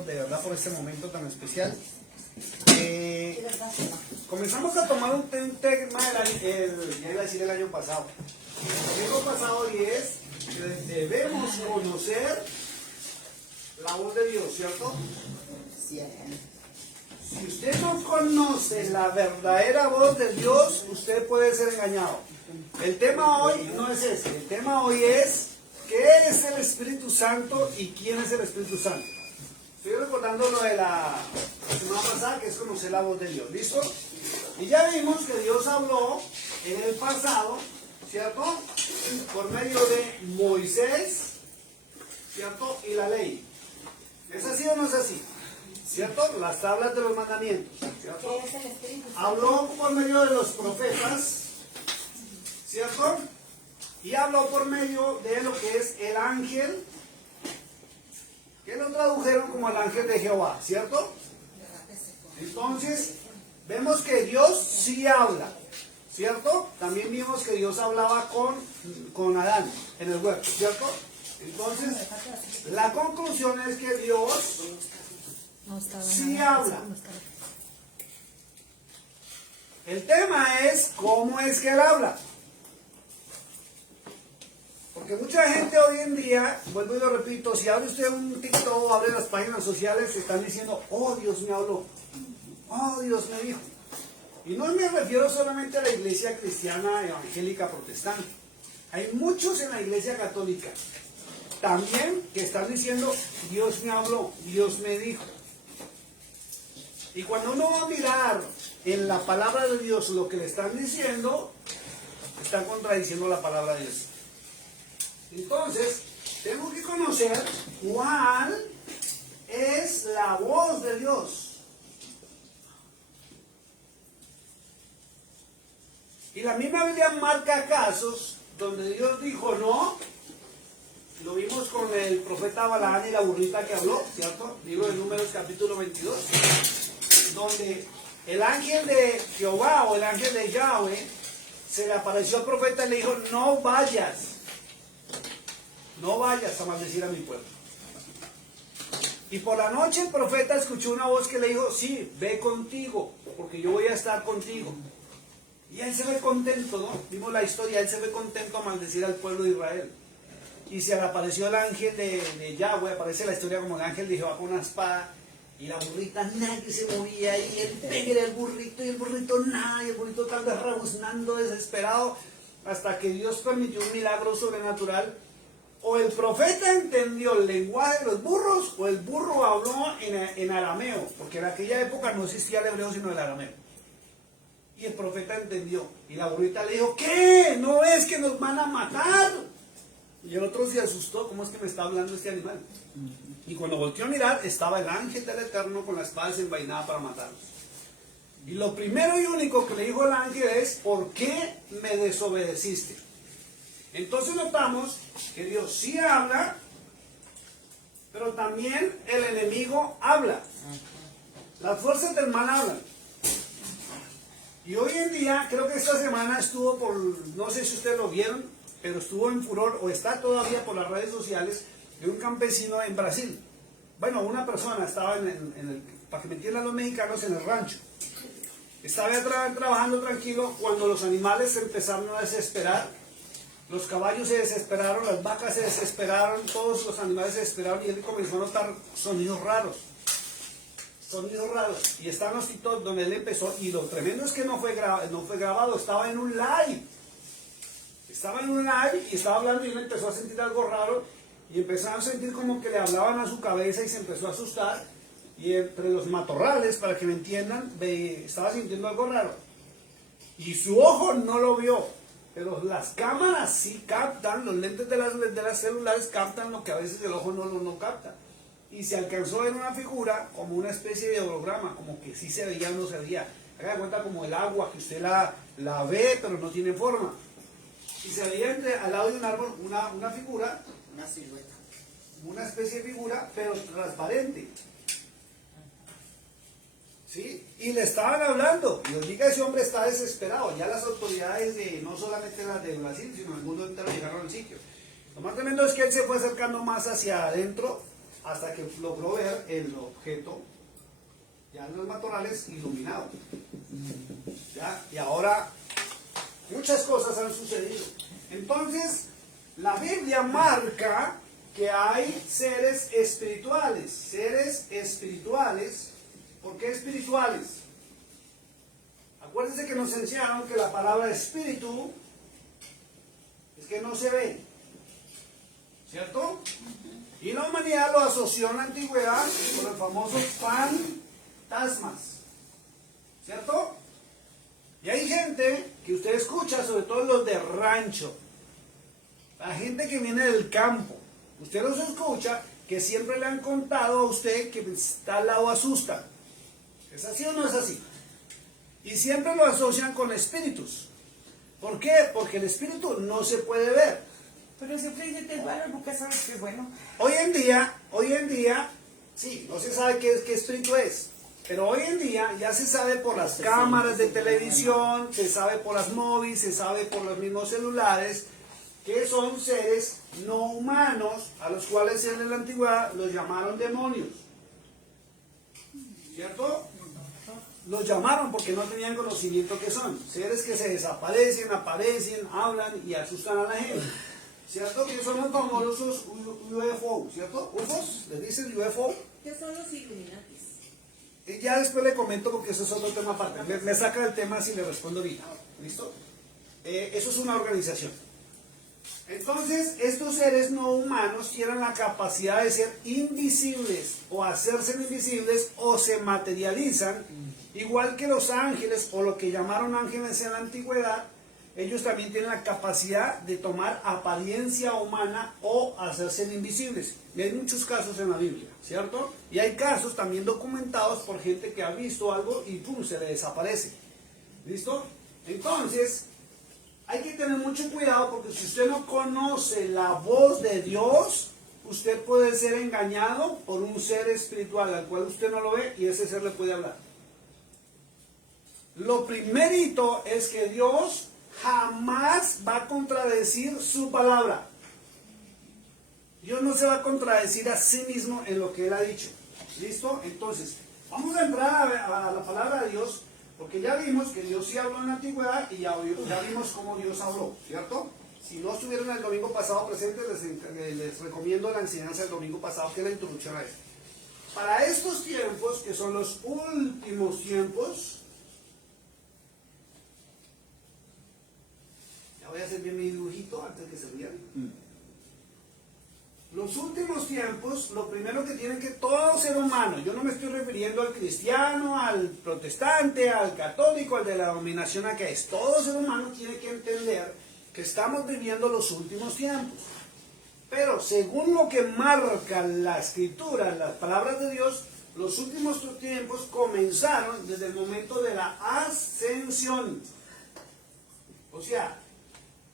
de verdad por este momento tan especial. Comenzamos a tomar un tema ya iba a decir el año pasado. El año pasado y es que debemos conocer la voz de Dios, ¿cierto? Si usted no conoce la verdadera voz de Dios, usted puede ser engañado. El tema hoy no es ese, el tema hoy es ¿qué es el Espíritu Santo y quién es el Espíritu Santo? Estoy recordando lo de la semana pasada, que es conocer la voz de Dios, ¿listo? Y ya vimos que Dios habló en el pasado, ¿cierto? Por medio de Moisés, ¿cierto? Y la ley. ¿Es así o no es así? ¿Cierto? Las tablas de los mandamientos, ¿cierto? Habló por medio de los profetas, ¿cierto? Y habló por medio de lo que es el ángel, que lo tradujeron como el ángel de Jehová, ¿cierto? Entonces, vemos que Dios sí habla, ¿cierto? También vimos que Dios hablaba con Adán en el huerto, ¿cierto? Entonces, la conclusión es que Dios sí habla. El tema es cómo es que Él habla. Porque mucha gente hoy en día, vuelvo y lo repito, si abre usted un TikTok o abre las páginas sociales, están diciendo, oh Dios me habló, oh Dios me dijo. Y no me refiero solamente a la iglesia cristiana, evangélica, protestante. Hay muchos en la iglesia católica también que están diciendo, Dios me habló, Dios me dijo. Y cuando uno va a mirar en la palabra de Dios lo que le están diciendo, están contradiciendo la palabra de Dios. Entonces, tenemos que conocer cuál es la voz de Dios. Y la misma Biblia marca casos donde Dios dijo no. Lo vimos con el profeta Balaam y la burrita que habló, ¿cierto? Libro de Números capítulo 22. Donde el ángel de Jehová o el ángel de Yahweh se le apareció al profeta y le dijo, no vayas a maldecir a mi pueblo. Y por la noche el profeta escuchó una voz que le dijo, sí, ve contigo, porque yo voy a estar contigo. Y él se ve contento, ¿no? Vimos la historia, él se ve contento a maldecir al pueblo de Israel. Y se le apareció el ángel de Yahweh, aparece la historia como el ángel de Jehová con una espada. Y la burrita nada que se movía, y él pégale al burrito, y el burrito nada, y el burrito tal vez rebuznando, desesperado, hasta que Dios permitió un milagro sobrenatural. O el profeta entendió el lenguaje de los burros, o el burro habló en arameo, porque en aquella época no existía el hebreo sino el arameo. Y el profeta entendió, y la burrita le dijo, ¿qué? ¿No ves que nos van a matar? Y el otro se asustó, ¿cómo es que me está hablando este animal? Y cuando volteó a mirar, estaba el ángel del Eterno con la espada desenvainada para matarlos. Y lo primero y único que le dijo el ángel es, ¿por qué me desobedeciste? Entonces notamos que Dios sí habla, pero también el enemigo habla. Las fuerzas del mal hablan. Y hoy en día, creo que esta semana estuvo por, no sé si ustedes lo vieron, pero estuvo en furor, o está todavía por las redes sociales, de un campesino en Brasil. Bueno, una persona estaba para que me entiendan los mexicanos, en el rancho. Estaba trabajando tranquilo cuando los animales se empezaron a desesperar. Los caballos se desesperaron, las vacas se desesperaron, todos los animales se desesperaron y él comenzó a notar sonidos raros. Y estaban los TikTok donde él empezó, y lo tremendo es que no fue grabado, estaba en un live. Y estaba hablando y él empezó a sentir algo raro y empezó a sentir como que le hablaban a su cabeza y se empezó a asustar. Y entre los matorrales, para que me entiendan, estaba sintiendo algo raro. Y su ojo no lo vio, pero las cámaras sí captan, los lentes de las celulares captan lo que a veces el ojo no capta. Y se alcanzó a ver una figura como una especie de holograma, como que sí se veía o no se veía. Haga de cuenta como el agua, que usted la ve, pero no tiene forma. Y se veía al lado de un árbol una figura, una silueta, una especie de figura, pero transparente. ¿Sí? Y le estaban hablando. Y os diga, ese hombre está desesperado. Ya las autoridades, no solamente las de Brasil, sino el mundo entero, llegaron al sitio. Lo más tremendo es que él se fue acercando más hacia adentro hasta que logró ver el objeto, ya en los matorrales, iluminado. ¿Ya? Y ahora muchas cosas han sucedido. Entonces, la Biblia marca que hay seres espirituales. Seres espirituales. ¿Por qué espirituales? Acuérdense que nos enseñaron que la palabra espíritu es que no se ve. ¿Cierto? Y la humanidad lo asoció en la antigüedad con el famoso fantasmas. ¿Cierto? Y hay gente que usted escucha, sobre todo los de rancho, la gente que viene del campo, usted los escucha, que siempre le han contado a usted que está al lado asusta. ¿Es así o no es así? Y siempre lo asocian con espíritus. ¿Por qué? Porque el espíritu no se puede ver. Pero siempre dice que es malo, nunca sabes que es bueno. Hoy en día, sí, no se sabe qué espíritu es. Pero hoy en día ya se sabe por las cámaras de televisión, se sabe por las móviles, se sabe por los mismos celulares, que son seres no humanos, a los cuales en la antigüedad los llamaron demonios. ¿Cierto? Los llamaron porque no tenían conocimiento que son. Seres que se desaparecen, aparecen, hablan y asustan a la gente. ¿Cierto? Que son los famosos UFO, ¿cierto? ¿UFOs? ¿Les dicen UFO? ¿Qué son los Illuminatis? Ya después le comento porque eso es otro tema aparte. Me saca del tema si le respondo bien. ¿Listo? Eso es una organización. Entonces, estos seres no humanos tienen la capacidad de ser invisibles o hacerse invisibles o se materializan, igual que los ángeles o lo que llamaron ángeles en la antigüedad. Ellos también tienen la capacidad de tomar apariencia humana o hacerse invisibles. Y hay muchos casos en la Biblia, ¿cierto? Y hay casos también documentados por gente que ha visto algo y ¡pum!, se le desaparece. ¿Listo? Entonces, hay que tener mucho cuidado porque si usted no conoce la voz de Dios, usted puede ser engañado por un ser espiritual al cual usted no lo ve y ese ser le puede hablar. Lo primerito es que Dios jamás va a contradecir su palabra. Dios no se va a contradecir a sí mismo en lo que Él ha dicho. ¿Listo? Entonces, vamos a entrar a la palabra de Dios, porque ya vimos que Dios sí habló en la antigüedad y ya vimos cómo Dios habló, ¿cierto? Si no estuvieron el domingo pasado presentes, les recomiendo la enseñanza del domingo pasado, que es la introducción a esto. Para estos tiempos, que son los últimos tiempos, voy a hacer bien mi dibujito antes que se vean. Los últimos tiempos, lo primero que tiene que todo ser humano, yo no me estoy refiriendo al cristiano, al protestante, al católico, al de la denominación a que es, todo ser humano tiene que entender que estamos viviendo los últimos tiempos. Pero según lo que marca la escritura, las palabras de Dios, los últimos tiempos comenzaron desde el momento de la ascensión. O sea,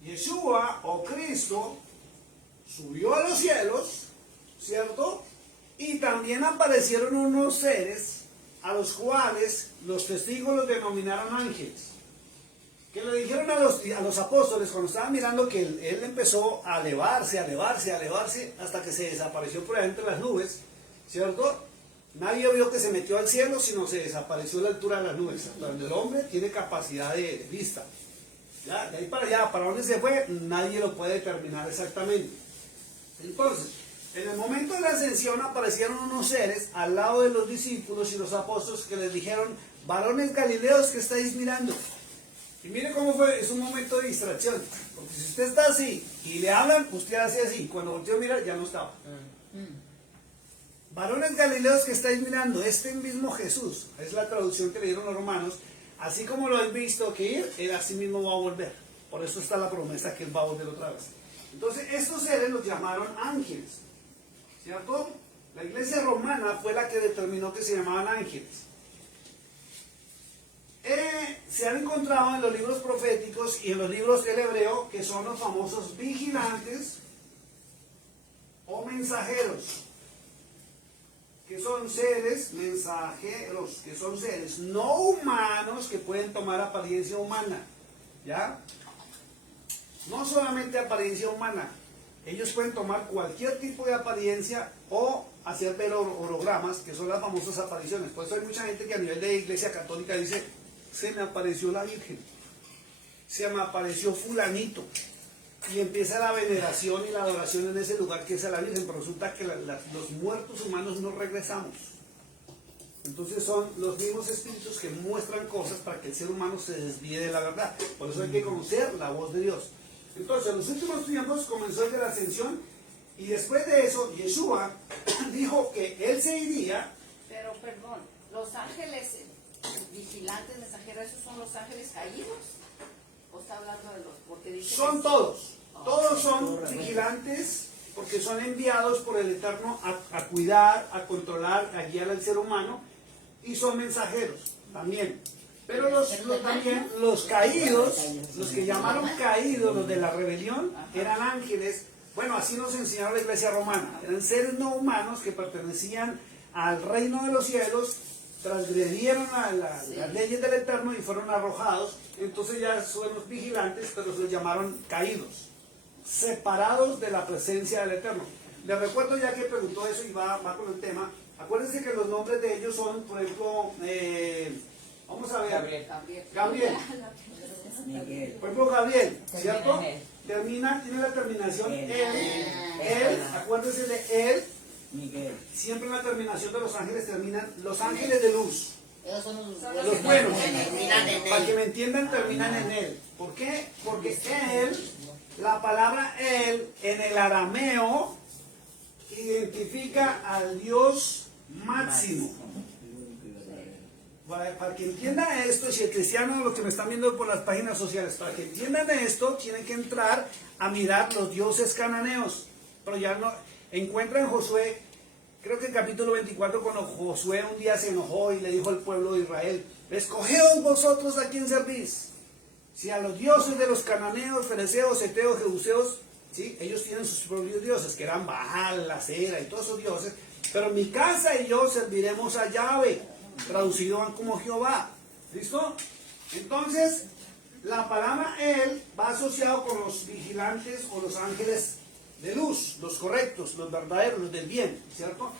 Yeshua o Cristo subió a los cielos, ¿cierto? Y también aparecieron unos seres a los cuales los testigos los denominaron ángeles. Que le dijeron a los apóstoles cuando estaban mirando que él empezó a elevarse, hasta que se desapareció por ahí entre las nubes, ¿cierto? Nadie vio que se metió al cielo, sino se desapareció a la altura de las nubes. Donde el hombre tiene capacidad de vista. Ya, de ahí para allá, para dónde se fue, nadie lo puede determinar exactamente. Entonces, en el momento de la ascensión aparecieron unos seres al lado de los discípulos y los apóstoles que les dijeron: varones galileos, que estáis mirando. Y mire cómo fue, es un momento de distracción. Porque si usted está así y le hablan, usted hace así. Cuando volteó a mirar, ya no estaba. Varones galileos, que estáis mirando, este mismo Jesús, es la traducción que le dieron los romanos. Así como lo han visto que ir, él así mismo va a volver. Por eso está la promesa que él va a volver otra vez. Entonces, estos seres los llamaron ángeles. ¿Cierto? La iglesia romana fue la que determinó que se llamaban ángeles. Se han encontrado en los libros proféticos y en los libros del hebreo, que son los famosos vigilantes o mensajeros, que son seres mensajeros, que son seres no humanos que pueden tomar apariencia humana, ¿ya? No solamente apariencia humana, Ellos pueden tomar cualquier tipo de apariencia o hacer ver hologramas, que son las famosas apariciones. Por eso hay mucha gente que a nivel de iglesia católica dice, se me apareció la Virgen, se me apareció fulanito. Y empieza la veneración y la adoración en ese lugar que es a la Virgen, pero resulta que los muertos humanos no regresamos. Entonces son los mismos espíritus que muestran cosas para que el ser humano se desvíe de la verdad. Por eso hay que conocer la voz de Dios. Entonces en los últimos tiempos comenzó el de la ascensión y después de eso Yeshua dijo que él se iría. Pero perdón, los ángeles vigilantes, mensajeros, ¿esos son los ángeles caídos? ¿O está hablando de los? Porque dice Son que todos son vigilantes porque son enviados por el Eterno a cuidar, a controlar, a guiar al ser humano y son mensajeros también. Pero también los caídos, los que llamaron caídos, los de la rebelión, eran ángeles. Bueno, así nos enseñó la iglesia romana. Eran seres no humanos que pertenecían al reino de los cielos, transgredieron a las leyes del Eterno y fueron arrojados. Entonces ya son los vigilantes, pero se los llamaron caídos, separados de la presencia del Eterno. Les recuerdo, ya que preguntó eso y va con el tema, acuérdense que los nombres de ellos son, por ejemplo, vamos a ver, Gabriel. Por ejemplo, Gabriel, ¿cierto? Tiene la terminación él, acuérdense de él. Miguel. Siempre en la terminación de los ángeles terminan los ángeles de luz. Esos son Los buenos. terminan en Para que él. me entiendan, terminan en él. ¿Por qué? Porque él, la palabra él en el arameo identifica al Dios máximo. Para que entiendan esto, y si el cristiano, los que me están viendo por las páginas sociales, para que entiendan esto, tienen que entrar a mirar los dioses cananeos. Pero ya no, encuentran Josué, creo que en capítulo 24, cuando Josué un día se enojó y le dijo al pueblo de Israel, escogeos vosotros a quién servís. Si a los dioses de los cananeos, fereceos, heteos, jebuseos, ¿sí? Ellos tienen sus propios dioses, que eran Baal, la Cera y todos esos dioses, pero mi casa y yo serviremos a Yahvé, traducido como Jehová. ¿Listo? Entonces, la palabra él va asociado con los vigilantes o los ángeles de luz, los correctos, los verdaderos, los del bien, ¿cierto?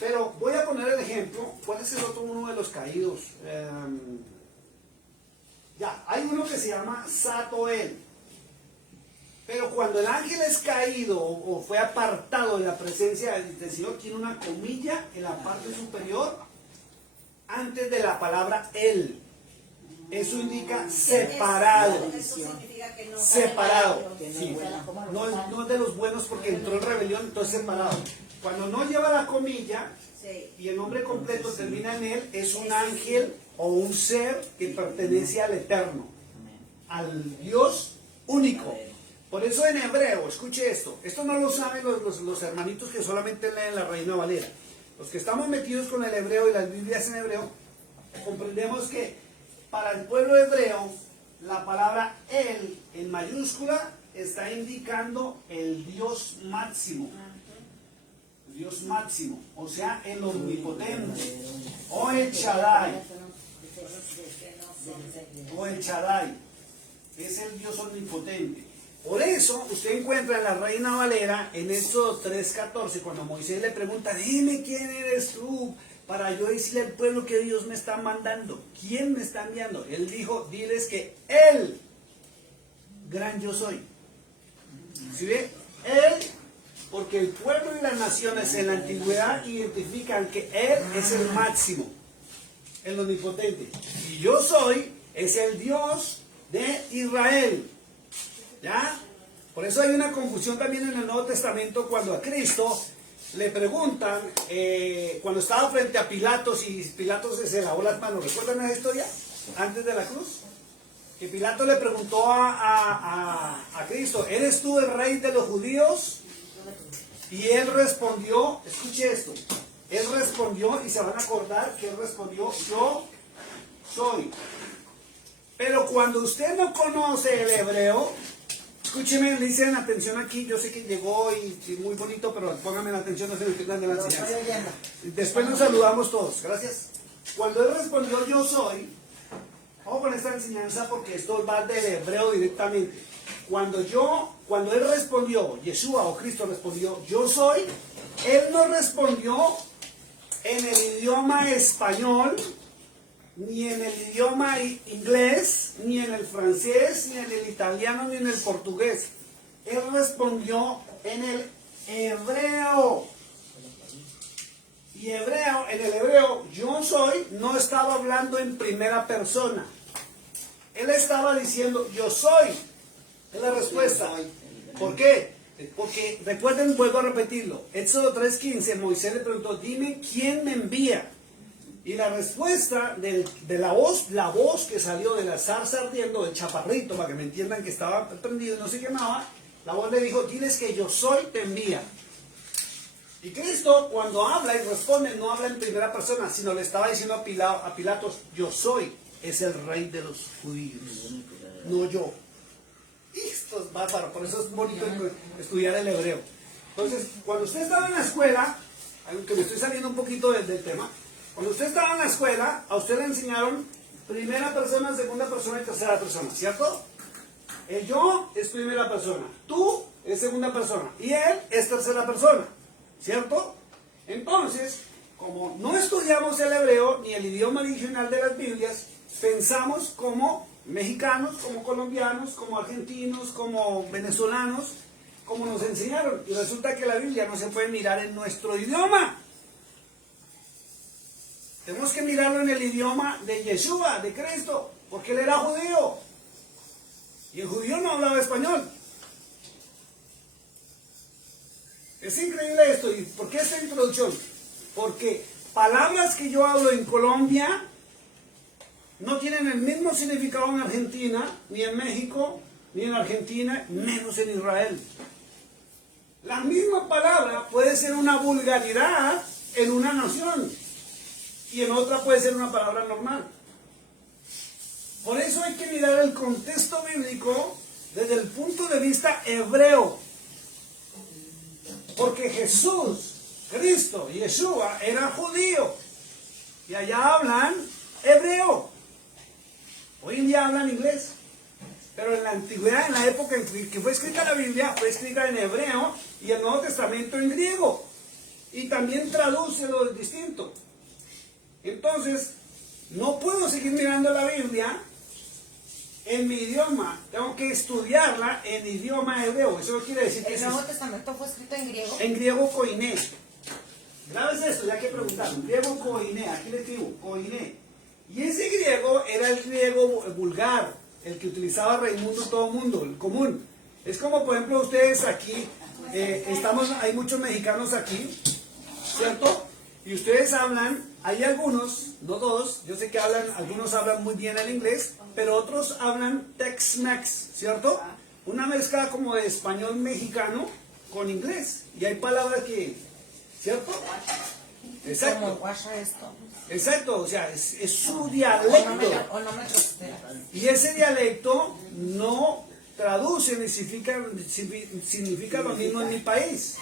Pero voy a poner el ejemplo. ¿Cuál es el otro uno de los caídos? Ya, hay uno que se llama Satoel. Pero cuando el ángel es caído o fue apartado de la presencia del Señor, tiene una comilla en la parte superior antes de la palabra él. Eso indica separado. Eso significa que no Separado. Que no Sí. es buena. No es de los buenos porque entró en rebelión, entonces separado. Cuando no lleva la comilla Sí. y el nombre completo termina en él, es un ángel o un ser que pertenece al Eterno, al Dios único. Por eso en hebreo, escuche esto no lo saben los hermanitos que solamente leen la Reina Valera. Los que estamos metidos con el hebreo y las Biblias en hebreo, comprendemos que para el pueblo hebreo, la palabra él en mayúscula está indicando el Dios máximo. Dios máximo, o sea, el omnipotente, o el Shaddai, o el Shaddai, es el Dios omnipotente. Por eso, usted encuentra en la Reina Valera, en Éxodo 3:14, cuando Moisés le pregunta, dime quién eres tú, para yo decirle al pueblo que Dios me está mandando. ¿Quién me está enviando? Él dijo, diles que Él, gran yo soy. ¿Sí ve? Él, porque el pueblo y las naciones en la antigüedad identifican que Él es el máximo, el omnipotente. Y yo soy, es el Dios de Israel. ¿Ya? Por eso hay una confusión también en el Nuevo Testamento cuando a Cristo le preguntan, cuando estaba frente a Pilatos y Pilatos se lavó las manos. ¿Recuerdan esa historia? Antes de la cruz. Que Pilato le preguntó a Cristo, ¿eres tú el rey de los judíos? Y él respondió, escuche esto, él respondió, y se van a acordar que él respondió, yo soy. Pero cuando usted no conoce el hebreo, escúcheme, le dicen atención aquí, yo sé que llegó y muy bonito, pero pónganme la atención, no se me pierdan de la enseñanza. Después nos saludamos todos, gracias. Cuando él respondió yo soy, vamos con esta enseñanza porque esto va del hebreo directamente. Cuando yo cuando él respondió, Yeshua o Cristo respondió, yo soy, él no respondió en el idioma español, ni en el idioma inglés, ni en el francés, ni en el italiano, ni en el portugués. Él respondió en el hebreo. Y en el hebreo, yo soy, no estaba hablando en primera persona. Él estaba diciendo, yo soy. Es la respuesta. ¿Por qué? Porque, recuerden, vuelvo a repetirlo. Éxodo 3:15, Moisés le preguntó, dime quién me envía. Y la respuesta de la voz que salió de la zarza ardiendo, del chaparrito, para que me entiendan que estaba prendido y no se quemaba, la voz le dijo, diles que yo soy, te envía. Y Cristo, cuando habla y responde, no habla en primera persona, sino le estaba diciendo a Pilatos, yo soy, es el rey de los judíos, no yo. Y esto es bárbaro, por eso es bonito estudiar el hebreo. Entonces, cuando usted estaba en la escuela, aunque me estoy saliendo un poquito del tema, cuando usted estaba en la escuela, a usted le enseñaron primera persona, segunda persona y tercera persona, ¿cierto? El yo es primera persona, tú es segunda persona y él es tercera persona, ¿cierto? Entonces, como no estudiamos el hebreo ni el idioma original de las Biblias, pensamos como mexicanos, como colombianos, como argentinos, como venezolanos, como nos enseñaron. Y resulta que la Biblia no se puede mirar en nuestro idioma. Tenemos que mirarlo en el idioma de Yeshua, de Cristo, porque él era judío. Y el judío no hablaba español. Es increíble esto. ¿Y por qué esta introducción? Porque palabras que yo hablo en Colombia no tienen el mismo significado en Argentina, ni en México, ni en Argentina, menos en Israel. La misma palabra puede ser una vulgaridad en una nación y en otra puede ser una palabra normal. Por eso hay que mirar el contexto bíblico desde el punto de vista hebreo. Porque Jesús, Cristo, Yeshua, era judío. Y allá hablan hebreo. Hoy en día hablan inglés. Pero en la antigüedad, en la época en que fue escrita la Biblia, fue escrita en hebreo y el Nuevo Testamento en griego. Y también traduce lo distinto. Entonces, no puedo seguir mirando la Biblia en mi idioma. Tengo que estudiarla en idioma hebreo. Eso no quiere decir que ¿El Nuevo Testamento fue escrito en griego? en griego koiné. Grabes esto, ya que preguntaron. Griego koiné, aquí le escribo, koiné. Y ese griego era el griego vulgar, el que utilizaba Raimundo todo mundo, el común. Es como, por ejemplo, ustedes aquí, hay muchos mexicanos aquí, ¿cierto? Y ustedes hablan, hay algunos, no todos, yo sé que algunos hablan muy bien el inglés, pero otros hablan Tex-Mex, ¿cierto? Una mezcla como de español mexicano con inglés. Y hay palabras que, ¿cierto? Exacto. Como guacha esto. Exacto, o sea, es su dialecto. O no me consideras. Y ese dialecto no traduce ni significa lo mismo en mi país.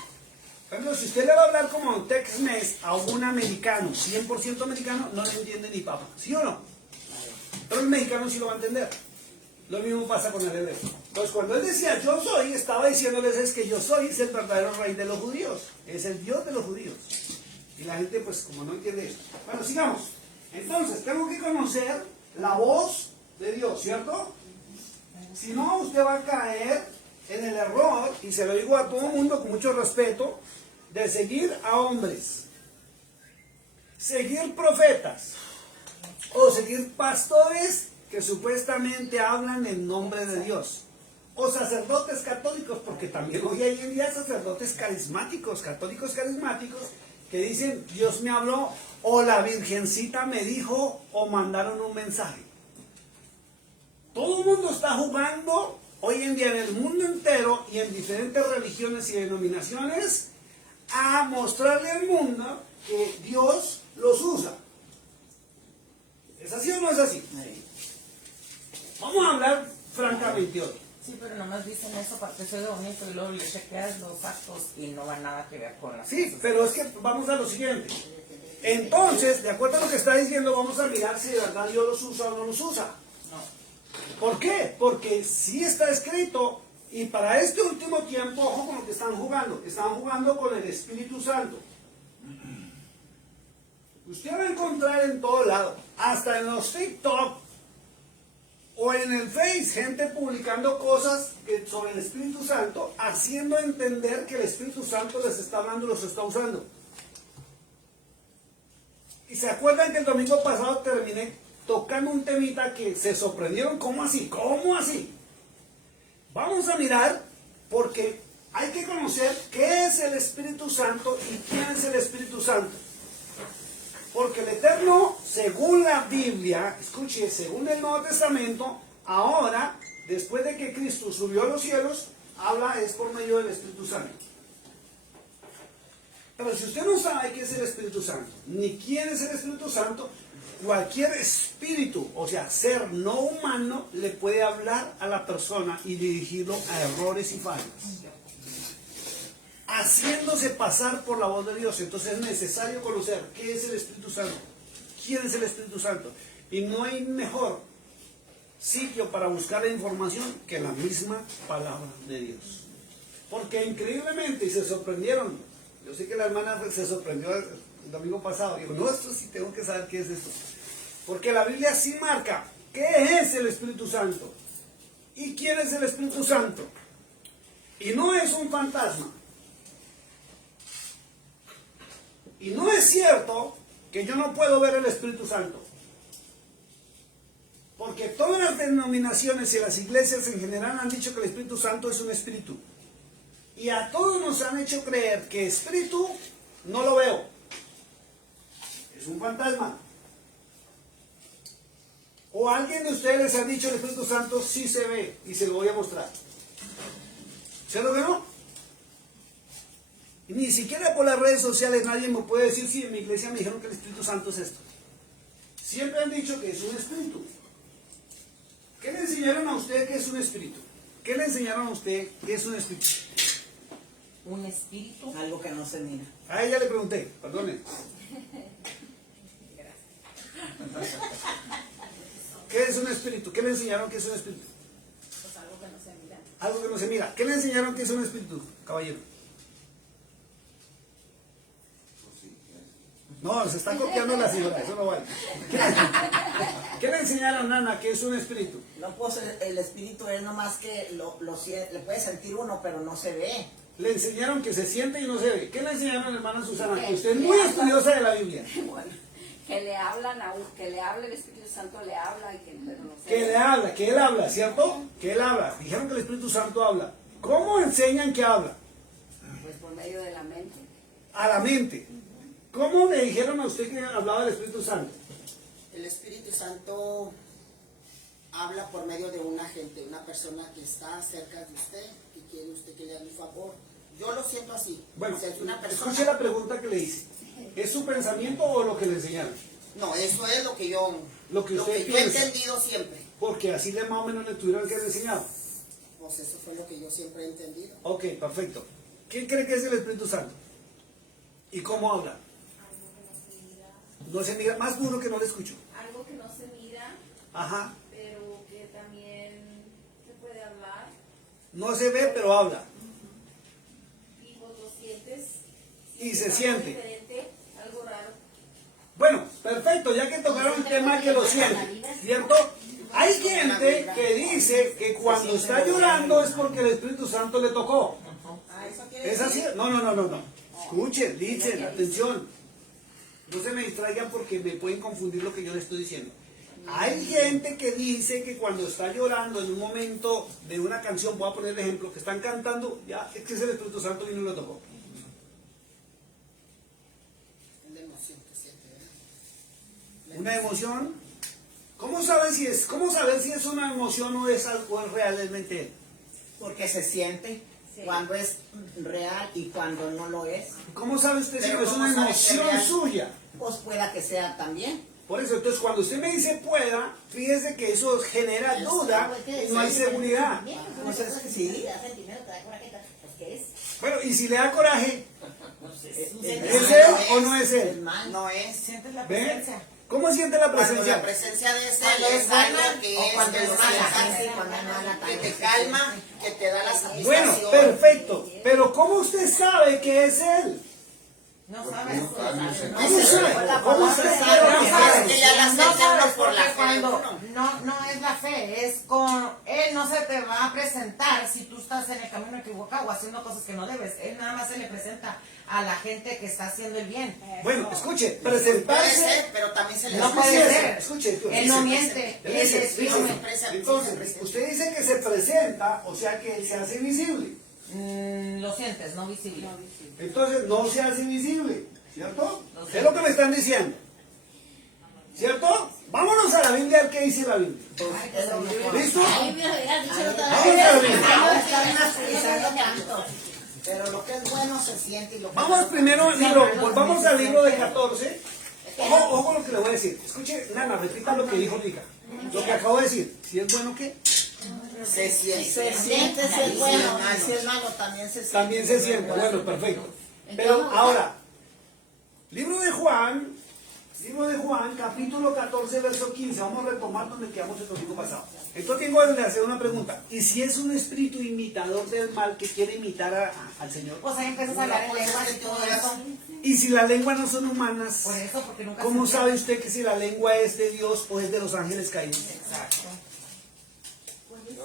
Por ejemplo, si usted le va a hablar como Tex-Mex a un americano, 100% americano, no le entiende ni papa, ¿sí o no? Pero el mexicano sí lo va a entender. Lo mismo pasa con el hebreo. Entonces, cuando él decía yo soy, estaba diciéndoles es que yo soy es el verdadero rey de los judíos, es el Dios de los judíos. Y la gente, pues, como no entiende eso. Bueno, sigamos. Entonces, tengo que conocer la voz de Dios, ¿cierto? Si no, usted va a caer en el error, y se lo digo a todo el mundo con mucho respeto, de seguir a hombres, seguir profetas, o seguir pastores que supuestamente hablan en nombre de Dios, o sacerdotes católicos, porque también hoy en día hay sacerdotes carismáticos, católicos carismáticos, que dicen, Dios me habló, o la Virgencita me dijo, o mandaron un mensaje. Todo el mundo está jugando hoy en día en el mundo entero y en diferentes religiones y denominaciones a mostrarle al mundo que Dios los usa. ¿Es así o no es así? Vamos a hablar francamente hoy. Sí, pero nomás dicen eso para que soy bonito y luego le chequeas los actos y no va nada que ver con las Sí, cosas. pero es que vamos a lo siguiente. Entonces, de acuerdo a lo que está diciendo, vamos a mirar si de verdad Dios los usa o no los usa. No. ¿Por qué? Porque sí está escrito Y para este último tiempo, ojo con lo que están jugando. Están jugando con el Espíritu Santo. Usted va a encontrar en todo lado, hasta en los TikTok o en el Face, gente publicando cosas sobre el Espíritu Santo, haciendo entender que el Espíritu Santo les está hablando y los está usando. Y se acuerdan que el domingo pasado terminé tocando un temita que se sorprendieron. ¿Cómo así? ¿Cómo así? Vamos a mirar, porque hay que conocer qué es el Espíritu Santo y quién es el Espíritu Santo. Porque el Eterno, según la Biblia, escuche, según el Nuevo Testamento, ahora, después de que Cristo subió a los cielos, habla es por medio del Espíritu Santo. Pero si usted no sabe qué es el Espíritu Santo, ni quién es el Espíritu Santo, cualquier espíritu, o sea, ser no humano, le puede hablar a la persona y dirigirlo a errores y fallas, haciéndose pasar por la voz de Dios. Entonces es necesario conocer qué es el Espíritu Santo, quién es el Espíritu Santo. Y no hay mejor sitio para buscar la información que la misma palabra de Dios. Porque increíblemente, y se sorprendieron, yo sé que la hermana se sorprendió el domingo pasado, digo, no, esto sí tengo que saber qué es esto. Porque la Biblia sí marca qué es el Espíritu Santo y quién es el Espíritu Santo. Y no es un fantasma. Y no es cierto que yo no puedo ver el Espíritu Santo. Porque todas las denominaciones y las iglesias en general han dicho que el Espíritu Santo es un espíritu. Y a todos nos han hecho creer que espíritu no lo veo. Es un fantasma. O alguien de ustedes les ha dicho el Espíritu Santo sí se ve y se lo voy a mostrar. ¿Se lo veo? Ni siquiera por las redes sociales nadie me puede decir, sí, en mi iglesia me dijeron que el Espíritu Santo es esto. Siempre han dicho que es un espíritu. ¿Qué le enseñaron a usted que es un espíritu? ¿Qué le enseñaron a usted que es un espíritu? Un espíritu. Algo que no se mira. A ella le pregunté, perdone. ¿Qué es un espíritu? ¿Qué le enseñaron que es un espíritu? Pues algo que no se mira. Algo que no se mira. ¿Qué le enseñaron que es un espíritu, caballero? No, se está copiando la señora, eso no vale. ¿Qué le enseñaron, Nana, que es un espíritu? No, pues el espíritu es nomás que le puede sentir uno, pero no se ve. Le enseñaron que se siente y no se ve. ¿Qué le enseñaron, hermana Susana? Que Que usted es muy estudiosa de la Biblia. Bueno, que le hablan que le habla el Espíritu Santo, le habla y que pero no sé. Que le habla, que él habla, ¿cierto? Que él habla. Dijeron que el Espíritu Santo habla. ¿Cómo enseñan que habla? Pues por medio de la mente. A la mente. ¿Cómo le dijeron a usted que hablaba del Espíritu Santo? El Espíritu Santo habla por medio de un agente, una persona que está cerca de usted y quiere usted que le haga un favor. Yo lo siento así. Bueno, O sea, es una persona... escuche la pregunta que le hice. ¿Es su pensamiento o lo que le enseñaron? No, eso es lo que yo, Lo que usted yo he piensa. entendido siempre. Porque así le más o menos le tuvieron que haber enseñado. Pues eso fue lo que yo siempre he entendido. Ok, perfecto. ¿Quién cree que es el Espíritu Santo? ¿Y cómo habla? No se mira, más duro que no le escucho. Algo que no se mira, Ajá. pero que también se puede hablar No se ve, pero habla. y vos lo sientes. Y se algo siente. diferente, algo raro. Bueno, perfecto, ya que tocaron un tema que lo siente, ¿cierto? Hay gente que dice que cuando está llorando es porque el Espíritu Santo le tocó. Ah, eso quiere ¿Es así? decir. No. Escuchen, dicen, atención. No se me distraigan porque me pueden confundir lo que yo les estoy diciendo. Hay gente que dice que cuando está llorando en un momento de una canción, voy a poner el ejemplo, que están cantando, ya es que es el Espíritu Santo y no lo tocó. Una emoción que siente, ¿verdad? Una emoción. ¿Cómo saber si es una emoción o es algo realmente? Porque se siente cuando es real y cuando no lo es. ¿Cómo sabe usted si Pero no es ¿cómo una sabe que es emoción real? suya? Pues pueda que sea también. Por eso, entonces, cuando usted me dice pueda, fíjese que eso genera duda y no hay seguridad. Pues es que sí. Bueno, y si le da coraje, ¿Es ¿es él o no es Es él? mal. No es. Sientes la ¿Ve? presencia. ¿Cómo siente la Cuando presencia? la presencia de ese Cuando es es buena algo que o es cuando es mala. Sí, cuando es mala que también. te calma, que te da la Bueno, satisfacción. perfecto. Pero ¿cómo usted sabe que es él? No sabes. ¿Cómo sabe? ¿Cómo No sabe? sabe. Es que ya la No acepta sabes uno por la porque fe de cuando uno. no es la fe, es con él no se te va a presentar si tú estás en el camino equivocado o haciendo cosas que no debes. Él nada más se le presenta a la gente que está haciendo el bien. Bueno, escuche, Puede presentarse. ser, pero también se le No escucha puede Escuche ser. eso, escuche, Él no miente. Él es Dice, firme. entonces, usted dice que se presenta, o sea que él se hace visible. Lo sientes, no visible. Entonces no se hace visible, ¿cierto? No Es sé. lo que me están diciendo. ¿Cierto? Vámonos a la Biblia a ver qué dice la Biblia. ¿Listo? Vamos a la Biblia. No están martirizando tanto. Pero lo que es bueno se siente y lo que Vamos primero al libro, volvamos al libro de 14. Ojo lo que le voy a decir. Escuche, Nana, repita lo que dijo Lica. Lo que acabo de decir. Si es bueno, ¿qué? se siente. se siente si es bueno y si es malo también se siente. También se siente. Bueno, perfecto. Pero ahora, libro de Juan, capítulo 14, verso 15. Vamos a retomar donde quedamos el domingo pasado. Entonces tengo que hacer una pregunta. ¿Y si es un espíritu imitador del mal que quiere imitar al Señor? Pues ahí empiezas a hablar en lenguas y todo eso. Y si las lenguas no son humanas, Por eso, porque nunca ¿cómo se sabe usted que si la lengua es de Dios o es de los ángeles caídos? Exacto.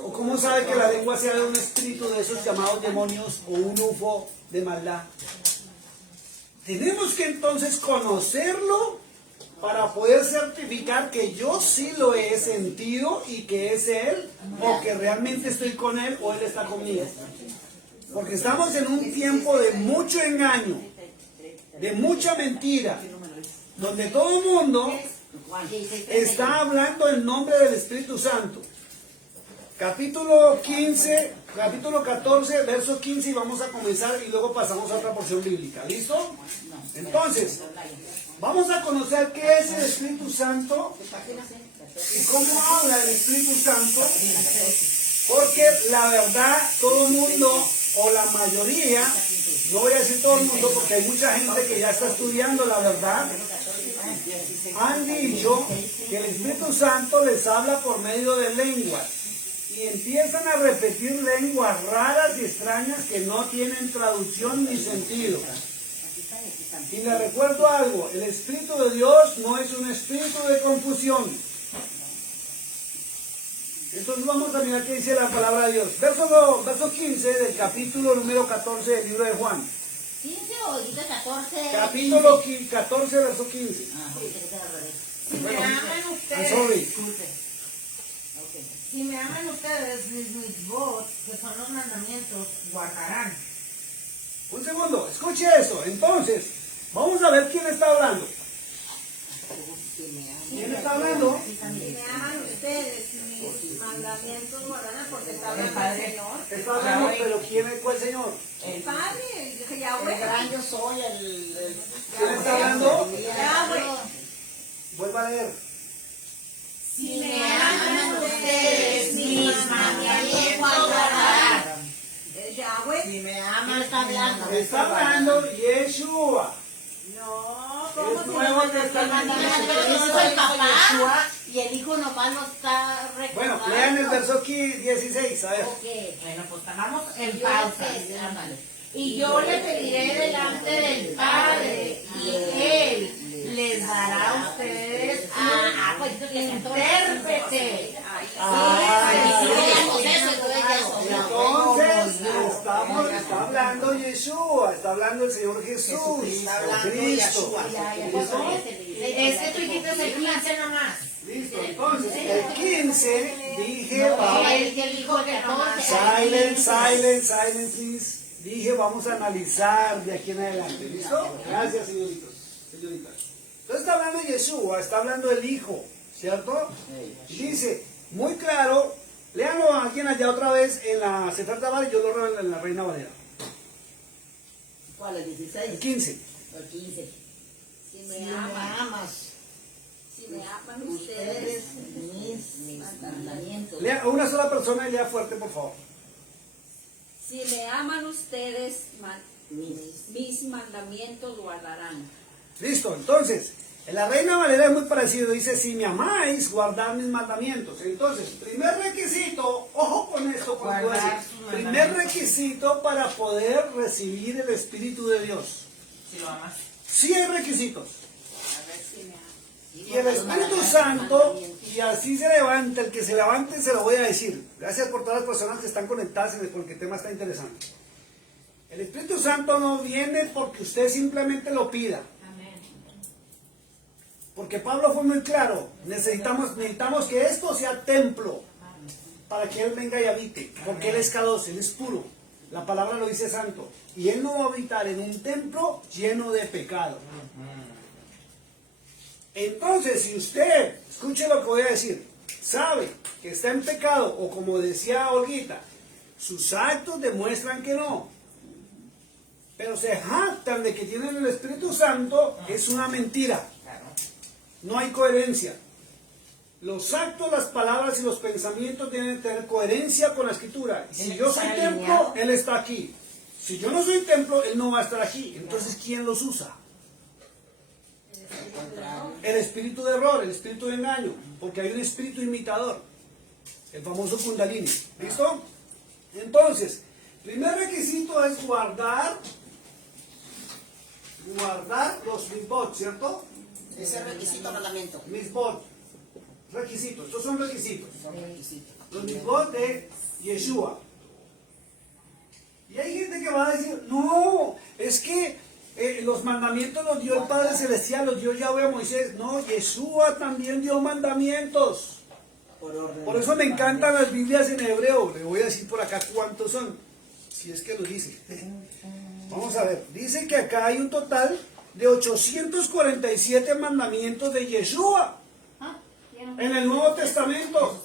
¿O cómo sabe que la lengua sea de un espíritu de esos llamados demonios o un UFO de maldad? Tenemos que entonces conocerlo para poder certificar que yo sí lo he sentido y que es Él, o que realmente estoy con Él o Él está conmigo. Porque estamos en un tiempo de mucho engaño, de mucha mentira, donde todo el mundo está hablando en nombre del Espíritu Santo. Capítulo 15, capítulo 14, verso 15, y vamos a comenzar y luego pasamos a otra porción bíblica. ¿Listo? Entonces, vamos a conocer qué es el Espíritu Santo y cómo habla el Espíritu Santo, porque la verdad, todo el mundo, o la mayoría, no voy a decir todo el mundo, porque hay mucha gente que ya está estudiando la verdad, han dicho que el Espíritu Santo les habla por medio de lenguas. Y empiezan a repetir lenguas raras y extrañas que no tienen traducción ni sentido. Y le recuerdo algo, el Espíritu de Dios no es un espíritu de confusión. Entonces vamos a mirar qué dice la palabra de Dios. Verso 15 del capítulo número 14 del libro de Juan. 15 o dice 14. Capítulo 14, verso 15. Si me aman I'm ustedes, sorry. si me aman ustedes, mis votos, que son los mandamientos, guardarán. Un segundo, escuche eso. Entonces, vamos a ver quién está hablando. ¿Quién está hablando? Si me aman ustedes, mis mandamientos guardarán, porque está El hablando el Padre. Señor. Está hablando, pero ¿cuál Señor? El Padre, el El Yahweh. gran yo soy el ¿Quién está hablando? Yahweh. Vuelva a leer. Si me aman ustedes, mis mandamientos guardarán. El Yahweh. Si me aman, está hablando. Está hablando Yeshua. No, Es ¿cómo se Nuevo llama? Testamento. Jesucristo el papá y el hijo nomás lo está Bueno, recordando. lean el verso 16, a ver. Ok. Bueno, pues vamos en Yo pausa. sé, ándale. Y yo le pediré delante del Padre, y Él les dará a ustedes intérprete. Entonces, está hablando Yeshua, está hablando el Señor Jesús, Está hablando Cristo. Yahshua. Es que tú dijiste el 15 nomás. Listo, entonces, el 15 dije, vamos. Él que dijo que no. Silence, please. Dije, vamos a analizar de aquí en adelante. ¿Listo? Gracias, señoritas. Entonces está hablando Yeshua, está hablando el Hijo, ¿cierto? Dice, muy claro, léanlo a alguien allá otra vez en la Sefer Dabar y yo lo leo en la Reina Valera. ¿Cuál es? El 16. 15. El 15. Si Si me me aman, amas, si me aman ustedes, ustedes mis mandamientos. Lea a una sola persona y lea fuerte, por favor. si me aman ustedes, Mis. mis mandamientos guardarán. Listo, entonces, En la Reina Valera es muy parecido, dice, si me amáis, guardad mis mandamientos. Entonces, primer requisito, ojo con esto, cuando Guardar dice, sus primer mandamientos. requisito para poder recibir el Espíritu de Dios. Si lo amas. Sí hay requisitos. A ver si me ama. Y el Espíritu Santo, y así se levanta, el que se levante se lo voy a decir. Gracias por todas las personas que están conectadas porque el tema está interesante. El Espíritu Santo no viene porque usted simplemente lo pida. Porque Pablo fue muy claro, necesitamos que esto sea templo para que Él venga y habite, porque Él es K2, Él es puro, la palabra lo dice santo, y Él no va a habitar en un templo lleno de pecado. Entonces, si usted, escuche lo que voy a decir, sabe que está en pecado, o como decía Olguita, sus actos demuestran que no, pero se jactan de que tienen el Espíritu Santo, es una mentira. No hay coherencia. Los actos, las palabras y los pensamientos deben tener coherencia con la Escritura. Y si yo soy templo, Él está aquí. Si yo no soy templo, Él no va a estar aquí. Entonces, ¿quién los usa? El espíritu de error, el espíritu de engaño. Porque hay un espíritu imitador. El famoso Kundalini. ¿Listo? Entonces, primer requisito es guardar los mitzvot, ¿cierto? Ese requisito mandamiento. Mitzvot, requisitos, estos son requisitos. Son requisitos. Los mitzvot de Yeshua. Y hay gente que va a decir, no, es que los mandamientos los dio el Padre Celestial, los dio Yahweh a Moisés. No, Yeshua también dio mandamientos. Por eso me encantan las Biblias en hebreo. Le voy a decir por acá cuántos son, si es que lo dice. Vamos a ver, dice que acá hay un total de 847 mandamientos de Yeshua en el Nuevo Testamento.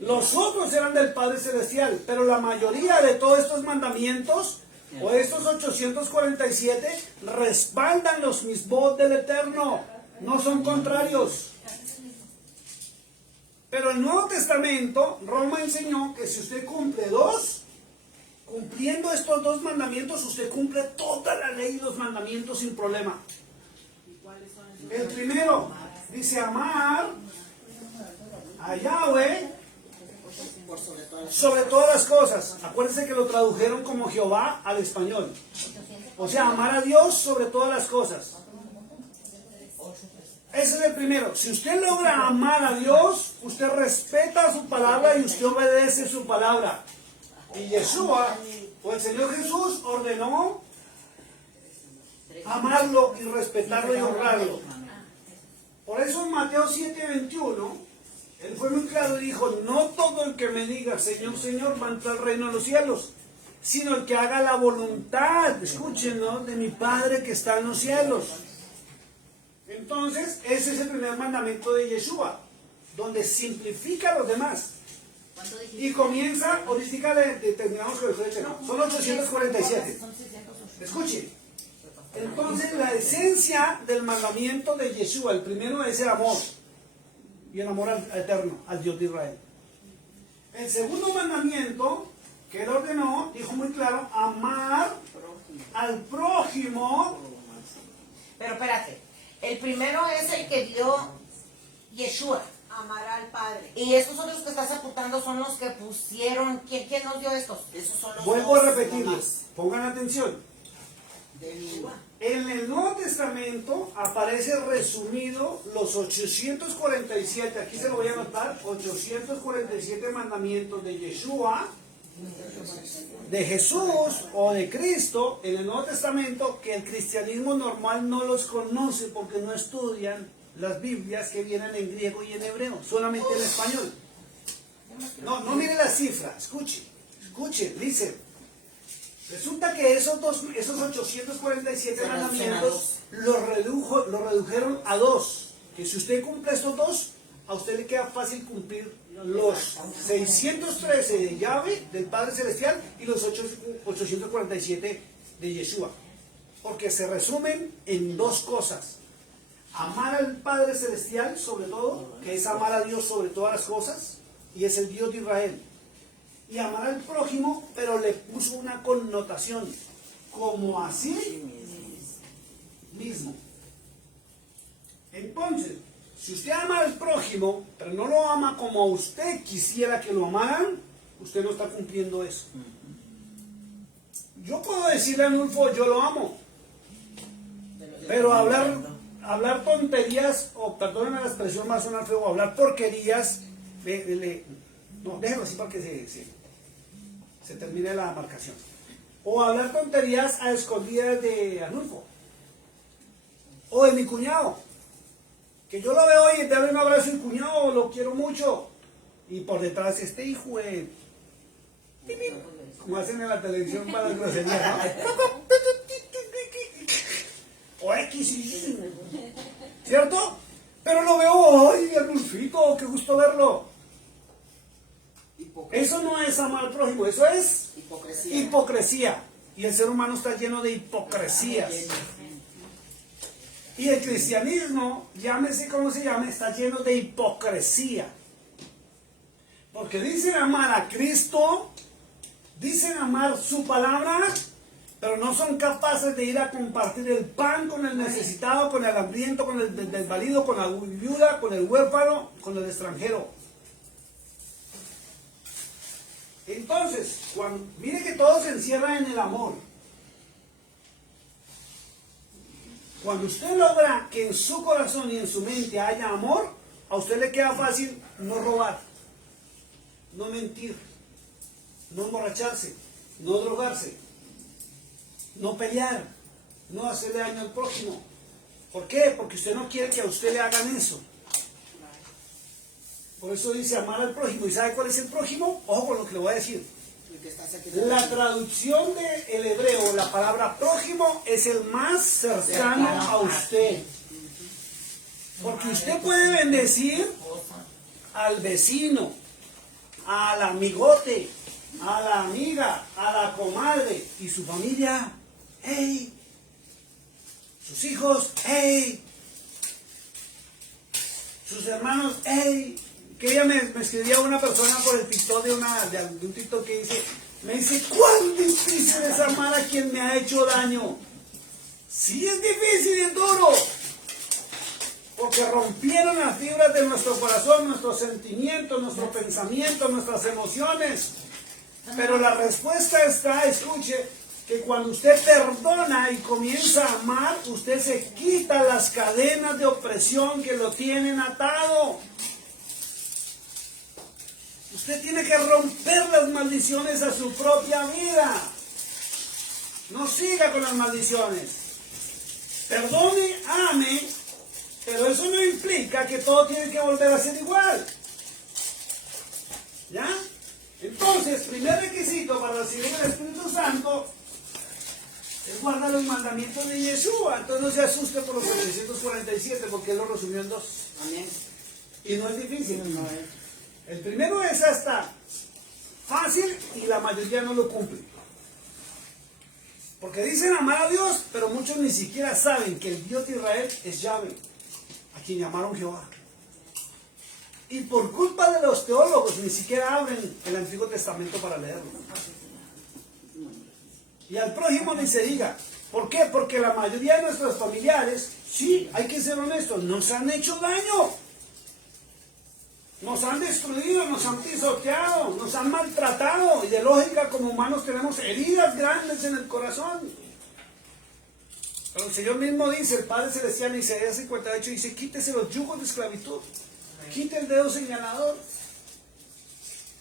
Los otros eran del Padre Celestial, pero la mayoría de todos estos mandamientos, o estos 847, respaldan los misbot del Eterno, no son contrarios. Pero el Nuevo Testamento, Roma enseñó que si usted cumple cumpliendo estos dos mandamientos, usted cumple toda la ley y los mandamientos sin problema. El primero dice amar a Yahweh sobre todas las cosas. Acuérdense que lo tradujeron como Jehová al español. O sea, amar a Dios sobre todas las cosas. Ese es el primero. Si usted logra amar a Dios, usted respeta su palabra y usted obedece su palabra. Y Yeshua, o el Señor Jesús, ordenó amarlo y respetarlo y honrarlo. Por eso en Mateo 7:21, Él fue muy claro y dijo, no todo el que me diga Señor, Señor va a entrar al reino de los cielos, sino el que haga la voluntad, escuchen, ¿no?, de mi Padre que está en los cielos. Entonces, ese es el primer mandamiento de Yeshua, donde simplifica a los demás. Y comienza, ahorita terminamos con el jueves, son 847. Escuchen. Entonces, la esencia del mandamiento de Yeshua, el primero es el amor. Y el amor al eterno, al Dios de Israel. El segundo mandamiento que Él ordenó, dijo muy claro, amar al prójimo. Pero espérate, el primero es el que dio Yeshua. Amar al Padre. Y estos otros que estás apuntando son los que pusieron. ¿Quién nos dio estos? Esos son los Vuelvo a dos repetirles, nomás. pongan atención. En el Nuevo Testamento aparece resumido los 847, aquí se lo voy a anotar, 847 mandamientos de Yeshua, de Jesús o de Cristo en el Nuevo Testamento, que el cristianismo normal no los conoce porque no estudian las Biblias que vienen en griego y en hebreo, solamente en español. No mire la cifra, escuche, dice, resulta que esos 847 mandamientos los redujeron a dos, que si usted cumple estos dos, a usted le queda fácil cumplir los 613 de Yahweh, del Padre Celestial, y los 847 de Yeshua, porque se resumen en dos cosas: amar al Padre Celestial sobre todo, que es amar a Dios sobre todas las cosas, y es el Dios de Israel. Y amar al prójimo, pero le puso una connotación, como así mismo. Entonces, si usted ama al prójimo, pero no lo ama como usted quisiera que lo amaran, usted no está cumpliendo eso. Yo puedo decirle a Nulfo, yo lo amo, pero hablar tonterías, o perdónenme la expresión, más sonar feo, hablar porquerías, no, déjelo así para que se termine la marcación. O hablar tonterías a escondidas de Anulfo, o de mi cuñado, que yo lo veo y darle un abrazo a mi cuñado, lo quiero mucho, y por detrás este hijo de... como hacen en la televisión para las groserías, ¿no? O X, ¿cierto? Pero lo veo, ¡ay, Arnulfito, qué gusto verlo! Eso no es amar al prójimo, eso es hipocresía. Y el ser humano está lleno de hipocresías. Y el cristianismo, llámese como se llame, está lleno de hipocresía. Porque dicen amar a Cristo, dicen amar su palabra, pero no son capaces de ir a compartir el pan con el necesitado, con el hambriento, con el desvalido, con la viuda, con el huérfano, con el extranjero. Entonces, mire que todo se encierra en el amor. Cuando usted logra que en su corazón y en su mente haya amor, a usted le queda fácil no robar, no mentir, no emborracharse, no drogarse, no pelear, no hacerle daño al prójimo. ¿Por qué? Porque usted no quiere que a usted le hagan eso. Por eso dice amar al prójimo. ¿Y sabe cuál es el prójimo? Ojo con lo que le voy a decir. La traducción del hebreo, la palabra prójimo, es el más cercano a usted. Porque usted puede bendecir al vecino, al amigote, a la amiga, a la comadre y su familia, ¡hey! Sus hijos, ¡hey! Sus hermanos, ¡hey! Que ella me escribía una persona por el TikTok de un TikTok que me dice, ¿cuán difícil es amar a quien me ha hecho daño? Sí, es difícil y es duro. Porque rompieron las fibras de nuestro corazón, nuestros sentimientos, nuestros pensamientos, nuestras emociones. Pero la respuesta está, escuche, que cuando usted perdona y comienza a amar, usted se quita las cadenas de opresión que lo tienen atado. Usted tiene que romper las maldiciones a su propia vida. No siga con las maldiciones. Perdone, ame, pero eso no implica que todo tiene que volver a ser igual. ¿Ya? Entonces, primer requisito para recibir el Espíritu Santo es guardar los mandamientos de Yeshua. Entonces no se asuste por los 747 porque él lo resumió en 2. Amén. Y no es difícil. No es. El primero es hasta fácil y la mayoría no lo cumple. Porque dicen amar a Dios, pero muchos ni siquiera saben que el Dios de Israel es Yahvé, a quien llamaron Jehová. Y por culpa de los teólogos ni siquiera abren el Antiguo Testamento para leerlo. Y al prójimo ni se diga. ¿Por qué? Porque la mayoría de nuestros familiares, sí, hay que ser honestos, nos han hecho daño. Nos han destruido, nos han pisoteado, nos han maltratado. Y de lógica, como humanos, tenemos heridas grandes en el corazón. Pero el Señor mismo dice, el Padre Celestial en Isaías 58, dice, quítese los yugos de esclavitud. Quite el dedo señalador.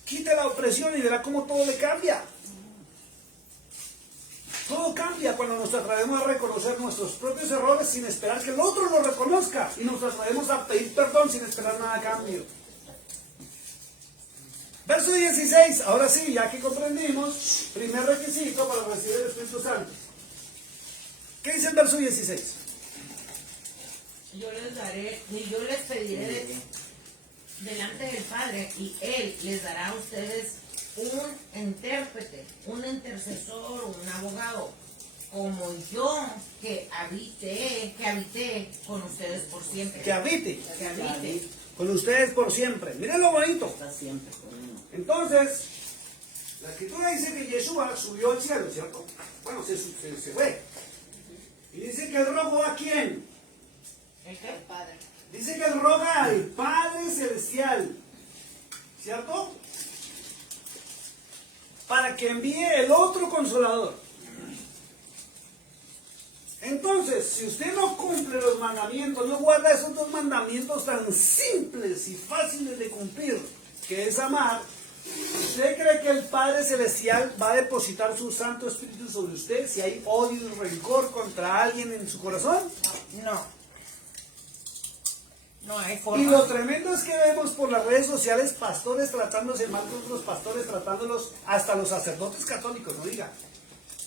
Quite la opresión y verá cómo todo le cambia. Todo cambia cuando nos atrevemos a reconocer nuestros propios errores sin esperar que el otro lo reconozca. Y nos atrevemos a pedir perdón sin esperar nada a cambio. Verso 16, ahora sí, ya que comprendimos, primer requisito para recibir el Espíritu Santo. ¿Qué dice el verso 16? Yo les pediré delante del Padre, y Él les dará a ustedes un intérprete, un intercesor, un abogado, como yo que habité con ustedes por siempre. Que habite con ustedes por siempre. Miren lo bonito. Está siempre con uno. Entonces, la Escritura dice que Yeshua subió al cielo, ¿cierto? Bueno, se fue. Y dice que él rogó a quién. ¿El qué? al Padre. Dice que roga al Padre Celestial, ¿cierto? Para que envíe el otro consolador. Entonces, si usted no cumple los mandamientos, no guarda esos dos mandamientos tan simples y fáciles de cumplir, que es amar, ¿usted cree que el Padre Celestial va a depositar su Santo Espíritu sobre usted si hay odio y rencor contra alguien en su corazón? No. No hay Y forma. lo tremendo es que vemos por las redes sociales pastores tratándose mal con otros pastores, tratándolos, hasta los sacerdotes católicos, no diga,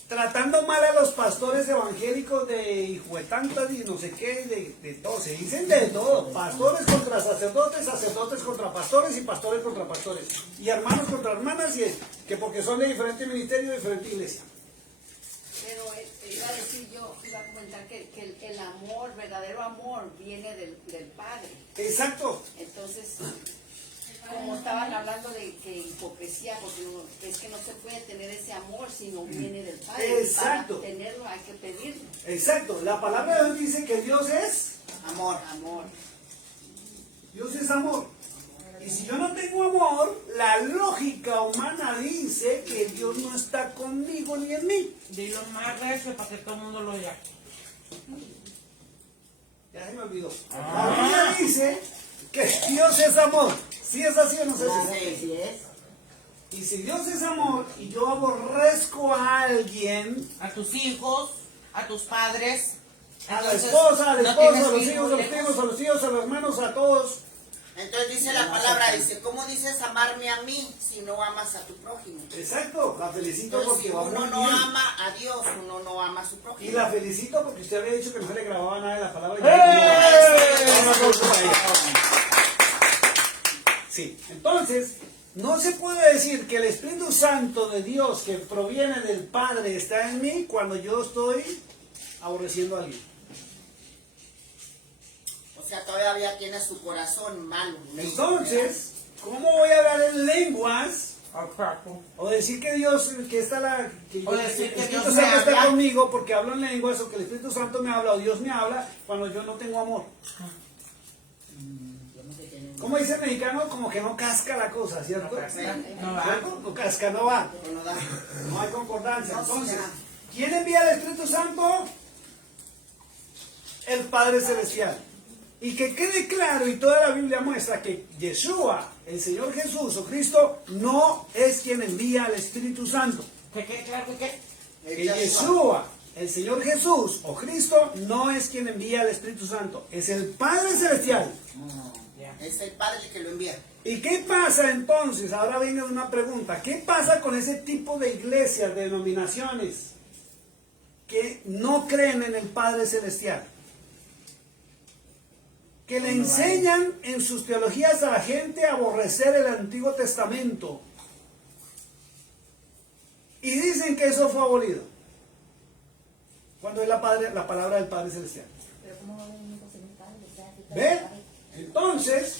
tratando mal a los pastores evangélicos de hijo de tantas y no sé qué, de todo, se dicen de todo, pastores contra sacerdotes, sacerdotes contra pastores y pastores contra pastores, y hermanos contra hermanas, y que porque son de diferente ministerio, de diferente iglesia. Pero iba a decir yo, iba a comentar que el amor, verdadero amor, viene del Padre. Exacto. Entonces, como estaban hablando de que hipocresía, porque es que no se puede tener ese amor si no viene del Padre. Exacto. Para tenerlo hay que pedirlo. Exacto, la palabra de Dios dice que Dios es Amor. Amor. Dios es amor. Y si yo no tengo amor, la lógica humana dice que Dios no está conmigo ni en mí. Dilo más recio para que todo el mundo lo oiga. Ya se me olvidó. La Biblia dice que Dios es amor. ¿Sí es así o no es así? Sí, sí es. Y si Dios es amor y yo aborrezco a alguien, A tus hijos, a tus padres. a la entonces, esposa, al no esposo, tienes a los que ir hijos, a muy los lejos. primos, a los tíos, a los hermanos, a todos. Entonces dice la palabra, dice, ¿cómo dices amarme a mí si no amas a tu prójimo? Exacto, la felicito Entonces, porque si va uno muy no bien. ama a Dios, uno no ama a su Y prójimo. la felicito porque usted había dicho que no se le grababa nada de la palabra. ¡Eh! Un aplauso para ella. Sí, entonces, no se puede decir que el Espíritu Santo de Dios que proviene del Padre está en mí cuando yo estoy aborreciendo a alguien. O sea, todavía tiene su corazón malo. Entonces, ¿cómo voy a hablar en lenguas Exacto. o decir que Dios, que está O decir el que Espíritu Dios Santo me está habla? conmigo porque hablo en lenguas o que el Espíritu Santo me habla o Dios me habla cuando yo no tengo amor? ¿Cómo dice el mexicano? Como que no casca la cosa, ¿cierto? No casca, no va. ¿Cierto? No casca, no va. No da. No hay concordancia. No, Entonces, será. ¿quién envía al Espíritu Santo? El Padre Celestial. Y que quede claro, y toda la Biblia muestra que Yeshua, el Señor Jesús o Cristo, no es quien envía al Espíritu Santo. ¿Qué, claro que qué? Que Yeshua, el Señor Jesús o Cristo, no es quien envía al Espíritu Santo. Es el Padre Celestial. Es el Padre el que lo envía. ¿Y qué pasa entonces? Ahora viene una pregunta. ¿Qué pasa con ese tipo de iglesias, de denominaciones que no creen en el Padre Celestial? Que le enseñan en sus teologías a la gente a aborrecer el Antiguo Testamento. Y dicen que eso fue abolido. Cuando es la palabra del Padre Celestial. ¿Ve? Entonces,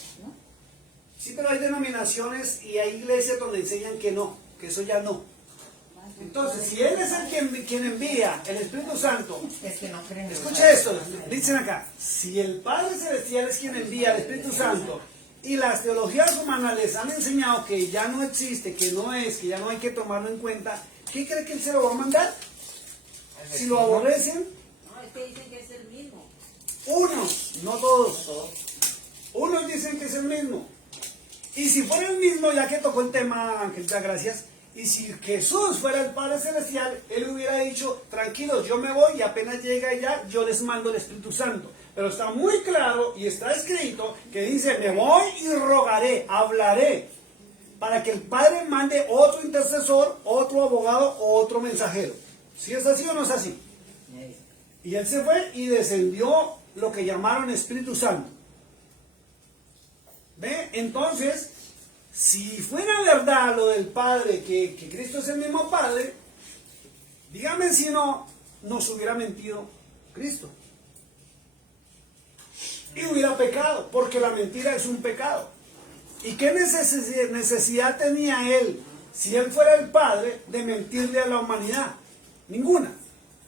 sí, pero hay denominaciones y hay iglesias donde enseñan que no, que eso ya no. Entonces, si Él es el quien envía el Espíritu Santo, Es que no creen. escucha esto, dicen acá, si el Padre Celestial es quien envía el Espíritu Santo y las teologías humanas les han enseñado que ya no existe, que no es, que ya no hay que tomarlo en cuenta, ¿qué cree que Él se lo va a mandar? Si lo aborrecen, No, es que dicen que es el mismo. unos, no todos. Unos dicen que es el mismo. Y si fuera el mismo, ya que tocó el tema, Angelita, gracias. Y si Jesús fuera el Padre Celestial, Él hubiera dicho, tranquilos, yo me voy y apenas llega ya, yo les mando el Espíritu Santo. Pero está muy claro y está escrito que dice, me voy y rogaré, hablaré, para que el Padre mande otro intercesor, otro abogado o otro mensajero. ¿Si es así o no es así? Y Él se fue y descendió lo que llamaron Espíritu Santo. ¿Ve? Entonces, si fuera verdad lo del Padre, que Cristo es el mismo Padre, dígame si no nos hubiera mentido Cristo. Y hubiera pecado, porque la mentira es un pecado. ¿Y qué necesidad tenía Él, si Él fuera el Padre, de mentirle a la humanidad? Ninguna.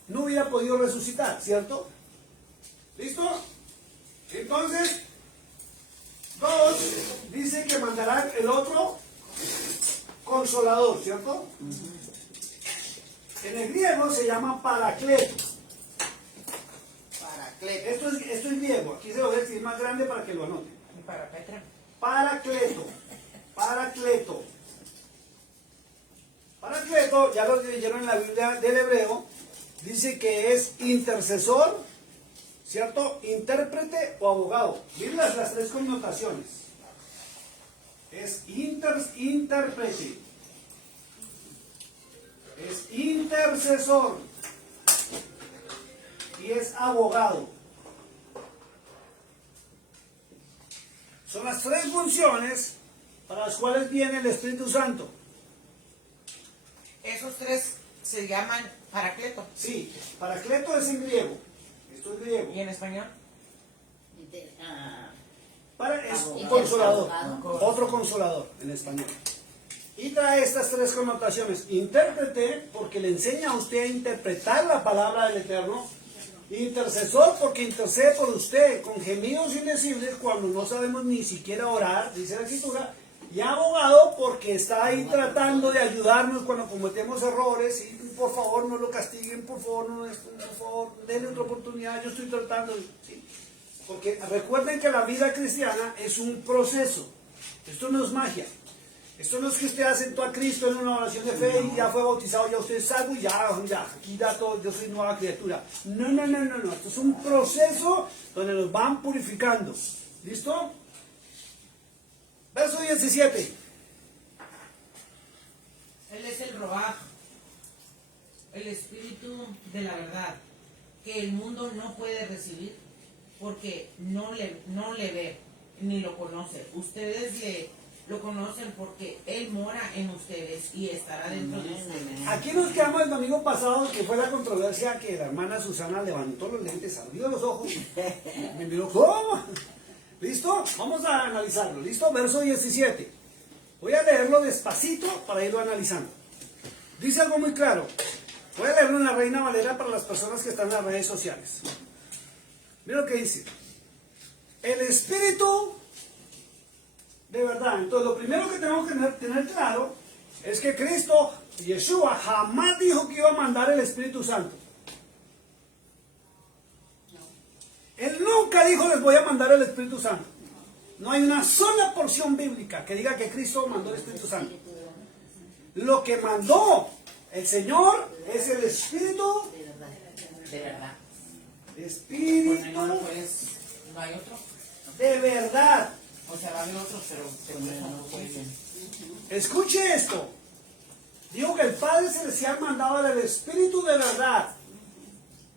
No hubiera podido resucitar, ¿cierto? ¿Listo? Entonces, 2 dice que mandará el otro consolador, ¿cierto? En el griego se llama paracleto. Paracleto. Esto es griego, aquí se lo voy a decir más grande para que lo anoten. Y para Petra. Paracleto, paracleto. Paracleto, ya lo leyeron en la Biblia del hebreo, dice que es intercesor, ¿cierto? Intérprete o abogado. Miren las 3 connotaciones. Es intérprete, es intercesor y es abogado. Son las 3 funciones para las cuales viene el Espíritu Santo. Esos 3 se llaman paracleto. Sí, paracleto es en griego. Esto es griego. ¿Y en español? Es un Abogado. consolador. Abogado. Otro consolador en español. Y trae estas 3 connotaciones. Intérprete, porque le enseña a usted a interpretar la palabra del Eterno. Intercesor, porque intercede por usted con gemidos indecibles cuando no sabemos ni siquiera orar, dice la Escritura. Y abogado, porque está ahí tratando de ayudarnos cuando cometemos errores. Y por favor, no lo castiguen, por favor, por favor, denle otra oportunidad. Yo estoy tratando. ¿Sí? Porque recuerden que la vida cristiana es un proceso. Esto no es magia. Esto no es que usted aceptó a Cristo en una oración de fe y ya fue bautizado, ya usted es salvo y ya, aquí ya todo, yo soy nueva criatura. No. Esto es un proceso donde nos van purificando. ¿Listo? Verso 17. Él es el Roaj, el Espíritu de la verdad, que el mundo no puede recibir porque no le ve ni lo conoce. Ustedes lo conocen porque Él mora en ustedes y estará dentro de ustedes. Aquí nos quedamos el domingo pasado, que fue la controversia que la hermana Susana levantó los lentes, abrió los ojos, me miró, ¿cómo? ¿Listo? Vamos a analizarlo. ¿Listo? Verso 17. Voy a leerlo despacito para irlo analizando. Dice algo muy claro. Voy a leerlo en la Reina Valera para las personas que están en las redes sociales. Mira lo que dice. El Espíritu de verdad. Entonces, lo primero que tenemos que tener claro es que Cristo, Yeshua, jamás dijo que iba a mandar el Espíritu Santo. Él nunca dijo les voy a mandar el Espíritu Santo. No hay una sola porción bíblica que diga que Cristo mandó el Espíritu Santo. Lo que mandó el Señor es el Espíritu De verdad. Espíritu No hay otro. de verdad. O sea, va a haber otros, pero no pueden. Escuche esto. Digo que el Padre Celestial mandaba el Espíritu de verdad.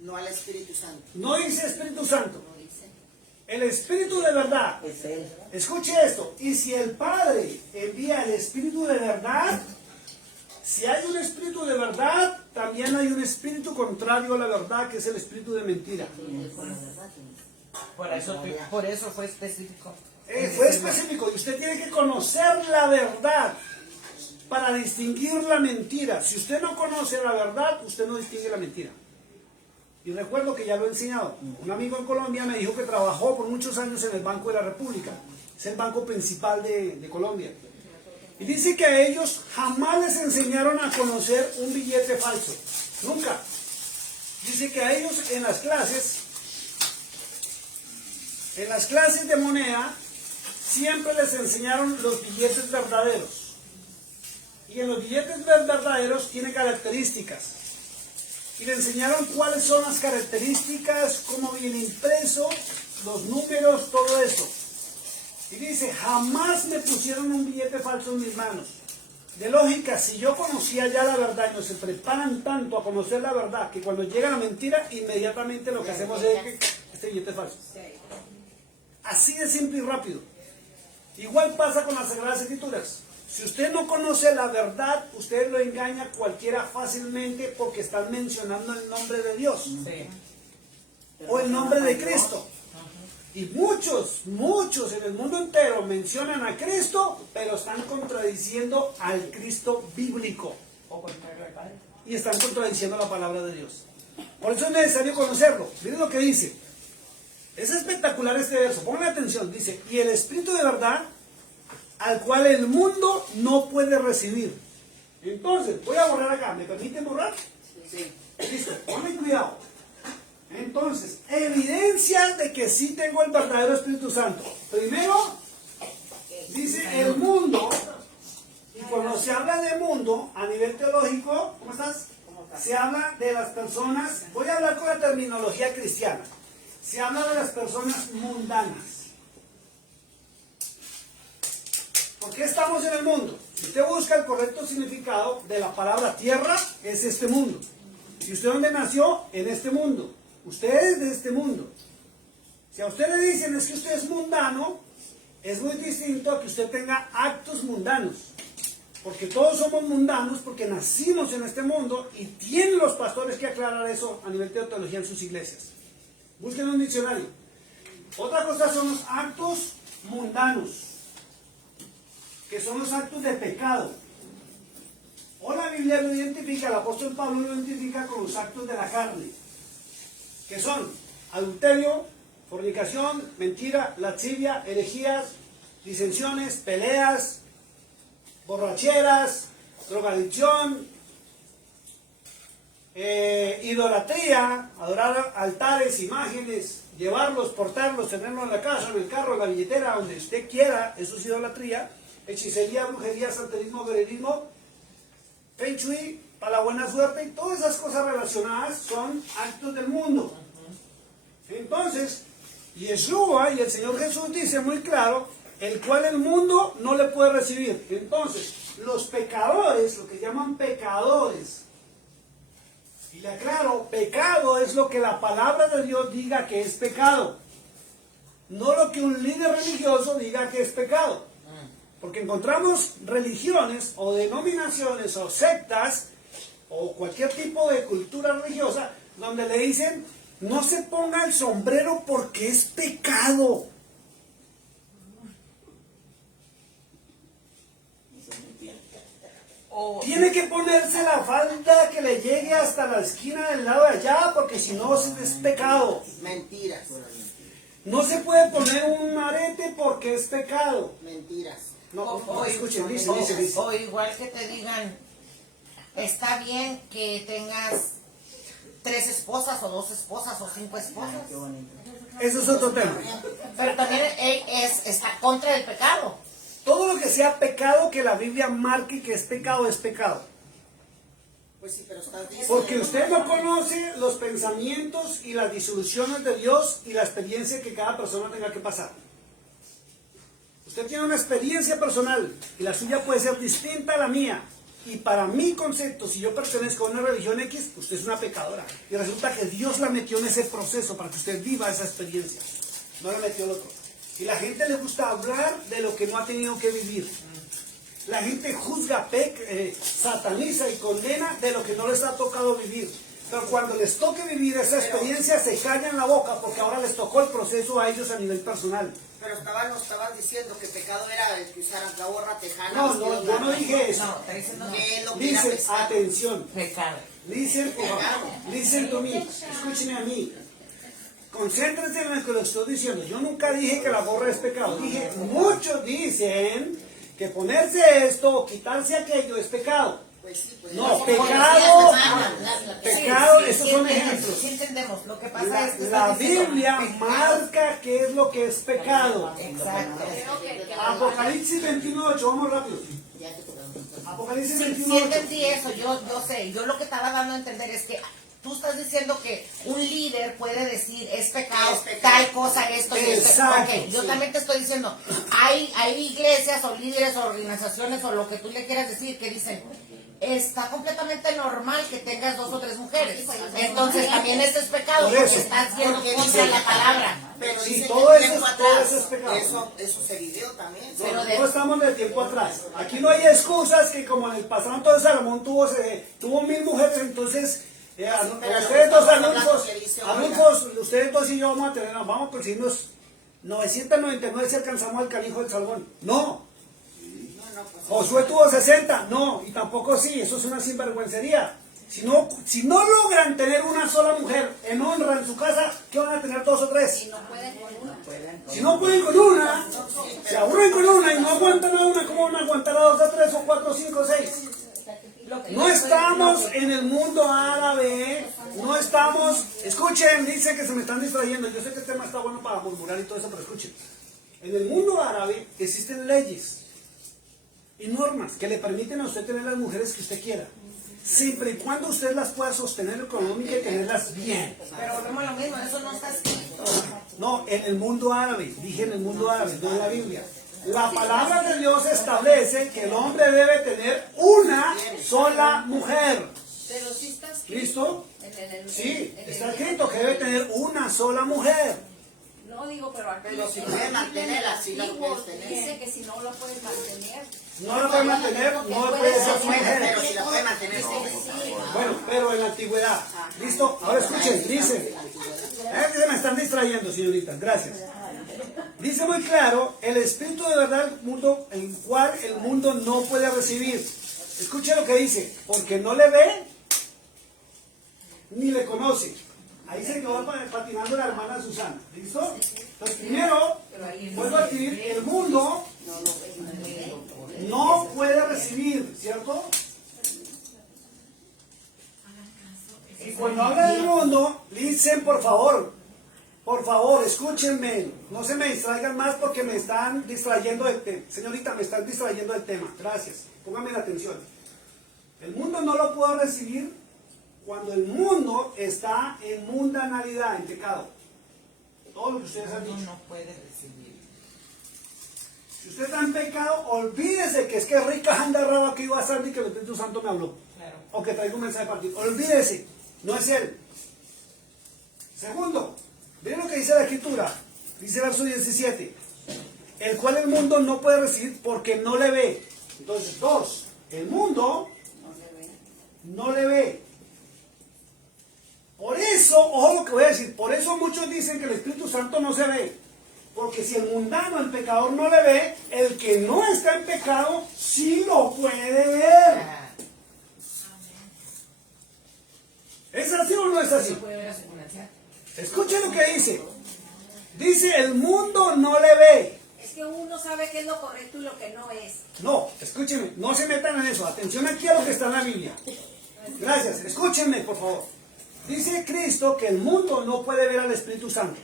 No al Espíritu Santo. No dice Espíritu Santo. No dice. El Espíritu de verdad. Es Él. Escuche esto. Y si el Padre envía el Espíritu de verdad, si hay un Espíritu de verdad, también hay un Espíritu contrario a la verdad, que es el Espíritu de mentira. Por eso fue específico. Fue específico. Y usted tiene que conocer la verdad para distinguir la mentira. Si usted no conoce la verdad, usted no distingue la mentira. Y recuerdo que ya lo he enseñado. Un amigo en Colombia me dijo que trabajó por muchos años en el Banco de la República. Es el banco principal de Colombia. Y dice que a ellos jamás les enseñaron a conocer un billete falso. Nunca. Dice que a ellos en las clases de moneda, siempre les enseñaron los billetes verdaderos. Y en los billetes verdaderos tiene características. Y le enseñaron cuáles son las características, cómo viene impreso, los números, todo eso. Y dice, jamás me pusieron un billete falso en mis manos. De lógica, si yo conocía ya la verdad y nos se preparan tanto a conocer la verdad, que cuando llega la mentira, inmediatamente lo que hacemos es que este billete es falso. Así de simple y rápido. Igual pasa con las Sagradas Escrituras. Si usted no conoce la verdad, usted lo engaña a cualquiera fácilmente porque están mencionando el nombre de Dios. Sí. O el nombre de Cristo. Y muchos en el mundo entero mencionan a Cristo, pero están contradiciendo al Cristo bíblico. O contrario al Padre. Y están contradiciendo la palabra de Dios. Por eso es necesario conocerlo. Miren lo que dice. Es espectacular este verso, pongan atención, dice, y el Espíritu de verdad, al cual el mundo no puede recibir. Entonces, voy a borrar acá, ¿me permiten borrar? Sí. Listo, ponle cuidado. Entonces, evidencias de que sí tengo el verdadero Espíritu Santo. Primero, dice el mundo, y cuando se habla de mundo, a nivel teológico, ¿cómo estás? Se habla de las personas, voy a hablar con la terminología cristiana, se habla de las personas mundanas. ¿Por qué estamos en el mundo? Si usted busca el correcto significado de la palabra tierra, es este mundo. ¿Y usted dónde nació? En este mundo. Usted es de este mundo. Si a usted le dicen es que usted es mundano, es muy distinto a que usted tenga actos mundanos. Porque todos somos mundanos porque nacimos en este mundo y tienen los pastores que aclarar eso a nivel de teología en sus iglesias. Busquen un diccionario. Otra cosa son los actos mundanos, que son los actos de pecado. O la Biblia lo identifica, el apóstol Pablo lo identifica con los actos de la carne, que son adulterio, fornicación, mentira, lascivia, herejías, disensiones, peleas, borracheras, drogadicción, idolatría, adorar altares, imágenes, llevarlos, portarlos, tenerlos en la casa, en el carro, en la billetera, donde usted quiera, eso es idolatría, hechicería, brujería, santerismo, veredismo, feng shui, para la buena suerte, y todas esas cosas relacionadas son actos del mundo. Entonces, Yeshua y el Señor Jesús dice muy claro, el cual el mundo no le puede recibir. Entonces, los pecadores, lo que llaman pecadores, y le aclaro, pecado es lo que la palabra de Dios diga que es pecado, no lo que un líder religioso diga que es pecado. Porque encontramos religiones o denominaciones o sectas o cualquier tipo de cultura religiosa donde le dicen no se ponga el sombrero porque es pecado. Tiene que ponerse la falda que le llegue hasta la esquina del lado de allá porque si no es pecado. Mentiras. No se puede poner un arete porque es pecado. Mentiras. No, O escuchen, dice. o igual que te digan, está bien que tengas 3 esposas o 2 esposas o 5 esposas. Eso es otro tema. Pero también está contra el pecado. Todo lo que sea pecado que la Biblia marque que es pecado, es pecado. Pues sí, pero estás diciendo. Porque usted no conoce los pensamientos y las disoluciones de Dios y la experiencia que cada persona tenga que pasar. Usted tiene una experiencia personal y la suya puede ser distinta a la mía. Y para mi concepto, si yo pertenezco a una religión X, usted es una pecadora. Y resulta que Dios la metió en ese proceso para que usted viva esa experiencia. No la metió el otro. Y la gente le gusta hablar de lo que no ha tenido que vivir. La gente juzga, sataniza y condena de lo que no les ha tocado vivir. Pero cuando les toque vivir esa experiencia, se callan la boca porque ahora les tocó el proceso a ellos a nivel personal. Pero nos estaban diciendo que pecado era el que usaran la gorra tejana. No, yo no dije eso. No, está diciendo Que lo que era Dice, pesado. atención. pecado. Listen, por favor. Listen to me. Escúcheme a mí. Concéntrense en lo que le estoy diciendo. Yo nunca dije que la gorra es pecado. Dije, muchos dicen que ponerse esto o quitarse aquello es pecado. Pues sí, pues No, sí. pecado, Sí, pecado, sí, estos sí son entendemos, ejemplos. Sí entendemos. Lo que pasa es que La estás diciendo Biblia pecado. marca qué es lo que es pecado. Exacto. Creo que Apocalipsis 21:8, vamos rápido. Apocalipsis Sí 21:8. entendí eso, yo sé. Yo lo que estaba dando a entender es que tú estás diciendo que un líder puede decir es pecado, Es pecado. tal cosa, esto y esto. Exacto, Ok, yo sí. también te estoy diciendo, hay iglesias o líderes o organizaciones o lo que tú le quieras decir que dicen, está completamente normal que tengas 2 o 3 mujeres. Entonces también esto es pecado Por porque eso. estás yendo Porque contra dice- la palabra. Pero Sí, dice que todo eso tiempo es- todo atrás, eso es pecado. Eso se vivió también. Pero No estamos de tiempo atrás. Aquí no hay excusas que como en el pasado entonces Salomón tuvo 1000 mujeres, entonces pero lo que ustedes dos estamos hablando adultos, que dice, ustedes dos y yo vamos a tener, nos vamos a perseguirnos 999 si alcanzamos al canijo del Salomón. No. No, pues, Josué tuvo 60, no, y tampoco sí, eso es una sinvergüencería. Si no logran tener una sola mujer en honra en su casa, ¿qué van a tener 2 o 3? Y no pueden con una. Si no pueden con una, se aburren con una y no aguantan a una, ¿cómo van a aguantar a 2 o 3 o 4 o 5 o 6? No estamos en el mundo árabe, no estamos, escuchen, dice que se me están distrayendo, yo sé que el tema está bueno para murmurar y todo eso, pero escuchen. En el mundo árabe existen leyes y normas que le permiten a usted tener las mujeres que usted quiera, siempre y cuando usted las pueda sostener económicamente y tenerlas bien. Pero volvemos a lo mismo, eso no está escrito. No, en el mundo árabe, dije en el mundo árabe, no en la Biblia. La palabra de Dios establece que el hombre debe tener una sola mujer. Pero sí está escrito. ¿Listo? En Sí, el está escrito que debe tener una sola mujer. No digo, pero aquí Pero si puede mantenerla, sí la antiguo puedes tener. dice que si no lo puedes mantener. No la puede mantener, no puede ser su mujer. Pero si la puede mantener, sí. Bueno, pero en la antigüedad. ¿Listo? Ahora escuchen, dice. Se me están distrayendo, señoritas. Gracias. Dice muy claro, el espíritu de verdad del mundo, el cual el mundo no puede recibir. Escuche lo que dice, porque no le ve ni le conoce. Ahí se quedó patinando la hermana Susana. ¿Listo? Entonces, primero, vuelvo a decir, el mundo no puede recibir, ¿cierto? Y cuando habla del mundo, dicen, por favor, escúchenme, no se me distraigan más porque me están distrayendo del tema. Señorita, me están distrayendo del tema. Gracias. Pónganme la atención. El mundo no lo puedo recibir cuando el mundo está en mundanalidad, en pecado. Todo lo que ustedes han dicho. No puede recibir. Si usted está en pecado, olvídese que es que rica anda raba que iba a Sandy que el Espíritu Santo me habló. Claro. O que traigo un mensaje para ti. Olvídese, no es él. Segundo, miren lo que dice la Escritura. Dice verso 17. El cual el mundo no puede recibir porque no le ve. Entonces, 2. El mundo no le ve. Por eso, ojo lo que voy a decir, por eso muchos dicen que el Espíritu Santo no se ve. Porque si el mundano, el pecador no le ve, el que no está en pecado sí lo puede ver. ¿Es así o no es así? No puede ver a su comercial. Escuchen lo que dice. Dice, el mundo no le ve. Es que uno sabe qué es lo correcto y lo que no es. No, escúchenme, no se metan en eso. Atención aquí a lo que está en la Biblia. Gracias, escúchenme por favor. Dice Cristo que el mundo no puede ver al Espíritu Santo.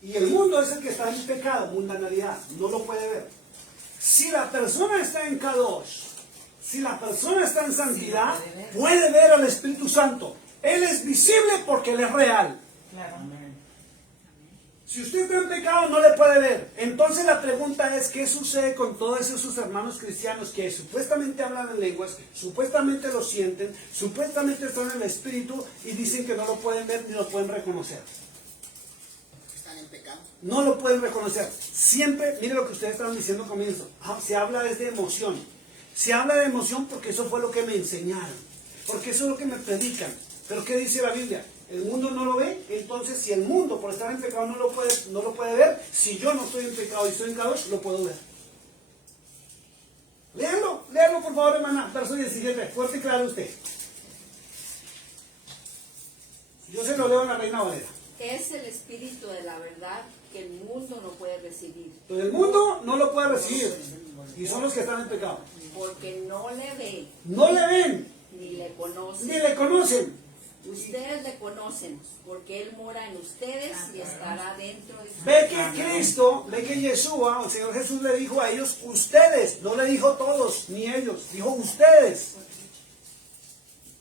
Y el mundo es el que está en pecado, mundanalidad, no lo puede ver. Si la persona está en Kadosh, si la persona está en santidad, puede ver al Espíritu Santo. Él es visible porque Él es real. Claro. Si usted está en pecado, no le puede ver. Entonces la pregunta es, ¿qué sucede con todos esos hermanos cristianos que supuestamente hablan en lenguas, supuestamente lo sienten, supuestamente están en el Espíritu y dicen que no lo pueden ver ni lo pueden reconocer? Están en pecado. No lo pueden reconocer. Siempre, mire lo que ustedes estaban diciendo al comienzo, se habla desde emoción. Se habla de emoción porque eso fue lo que me enseñaron, porque eso es lo que me predican. Pero ¿qué dice la Biblia? El mundo no lo ve, entonces si el mundo por estar en pecado no lo puede ver, si yo no estoy en pecado y estoy en Kadosh, lo puedo ver. Léanlo por favor, hermana, verso 17, fuerte y claro usted. Yo se lo leo en la Reina Valera. Es el espíritu de la verdad que el mundo no puede recibir, Entonces el mundo no lo puede recibir, y son los que están en pecado. porque no le ve, No le ven, ni le conoce. ni le conocen. Ustedes le conocen, porque Él mora en ustedes y estará dentro de ustedes. Ve que Cristo, ve que Yeshua, el Señor Jesús le dijo a ellos, ustedes, no le dijo todos, ni ellos, dijo ustedes.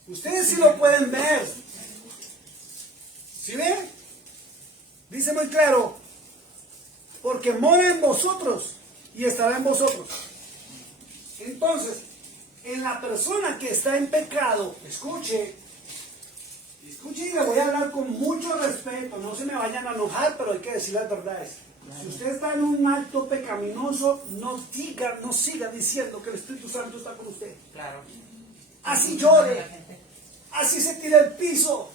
Ustedes sí lo pueden ver. ¿Sí ven? Dice muy claro, porque mora en vosotros y estará en vosotros. Entonces, en la persona que está en pecado, escuche y le voy a hablar con mucho respeto, no se me vayan a enojar, pero hay que decir las verdades. Si usted está en un acto pecaminoso, no siga diciendo que el Espíritu Santo está con usted. Claro. Así llore, así se tire el piso,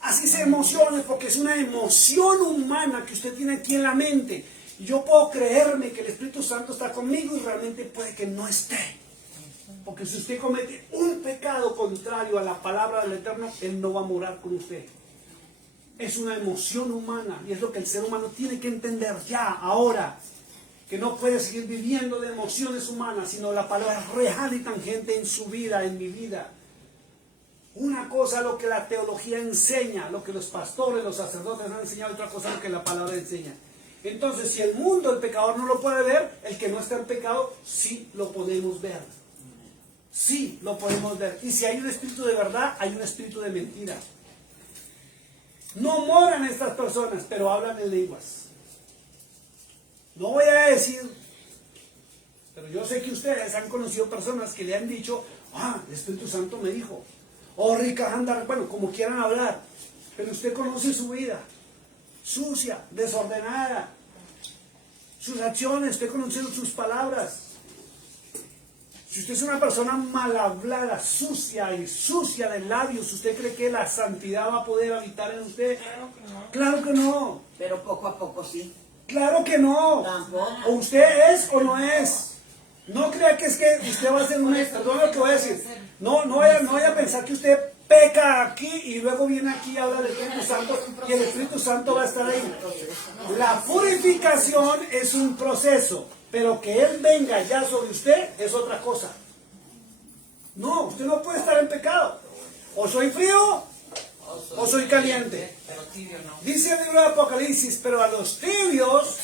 así se emocione, porque es una emoción humana que usted tiene aquí en la mente. Y yo puedo creerme que el Espíritu Santo está conmigo y realmente puede que no esté. Porque si usted comete un pecado contrario a la palabra del Eterno, Él no va a morar con usted. Es una emoción humana y es lo que el ser humano tiene que entender ya, ahora. Que no puede seguir viviendo de emociones humanas, sino la palabra real y tangente en su vida, en mi vida. Una cosa lo que la teología enseña, lo que los pastores, los sacerdotes han enseñado, otra cosa lo que la palabra enseña. Entonces, si el mundo, el pecador no lo puede ver, el que no está en pecado, sí lo podemos ver. Sí lo podemos ver. Y si hay un espíritu de verdad, hay un espíritu de mentira. No moran estas personas, pero hablan en lenguas. No voy a decir, pero yo sé que ustedes han conocido personas que le han dicho, el Espíritu Santo me dijo, rica andar, bueno, como quieran hablar, pero usted conoce su vida, sucia, desordenada, sus acciones, usted conoce sus palabras. Si usted es una persona mal hablada, sucia y sucia de labios, ¿usted cree que la santidad va a poder habitar en usted? Claro que no. Claro que no. Pero poco a poco sí. Claro que no. Tampoco. O usted es o no es. No crea que es que usted va a ser perdón lo que voy a decir. No vaya a pensar que usted peca aquí y luego viene aquí y habla del Espíritu Santo y el Espíritu Santo va a estar ahí. La purificación es un proceso, pero que Él venga ya sobre usted es otra cosa. No, usted no puede estar en pecado. O soy frío o soy caliente. Pero tibio no. Dice el libro de Apocalipsis, pero a los tibios,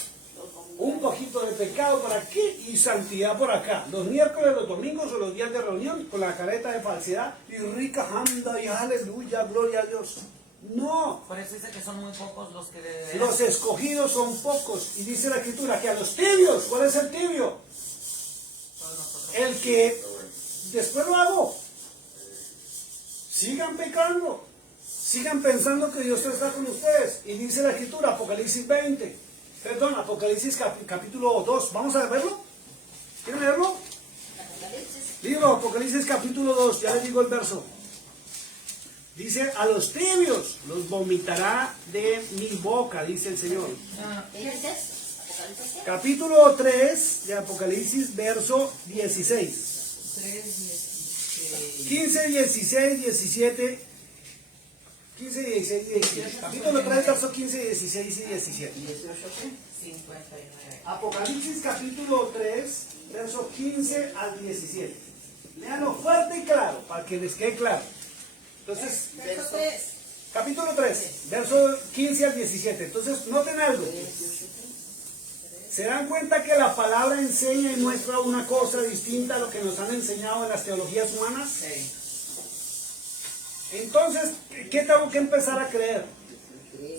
un poquito de pecado por aquí y santidad por acá. Los miércoles, los domingos o los días de reunión con la careta de falsedad y rica anda y aleluya, gloria a Dios. No, Por eso dice que son muy pocos los que deben. los escogidos son pocos. Y dice la Escritura que a los tibios, ¿cuál es el tibio? Todos nosotros. El que después lo hago. Sigan pecando. Sigan pensando que Dios está con ustedes. Y dice la Escritura, Apocalipsis 20. Perdón, Apocalipsis capítulo 2. ¿Vamos a verlo? ¿Quieren leerlo? Digo, Apocalipsis capítulo 2. Ya les digo el verso. Dice, a los tibios los vomitará de mi boca, dice el Señor. ¿Qué es eso? ¿Apocalipsis? Capítulo 3 de Apocalipsis, verso 16. 15, 16, 17. 15, 16 y 17. Capítulo 3, verso 15, 16 y 17. 59. Apocalipsis capítulo 3, verso 15 al 17. Léanlo fuerte y claro, para que les quede claro. Entonces, capítulo 3, verso 15 al 17. Entonces, noten algo. ¿Se dan cuenta que la palabra enseña y muestra una cosa distinta a lo que nos han enseñado en las teologías humanas? Sí. Entonces, ¿qué tengo que empezar a creer?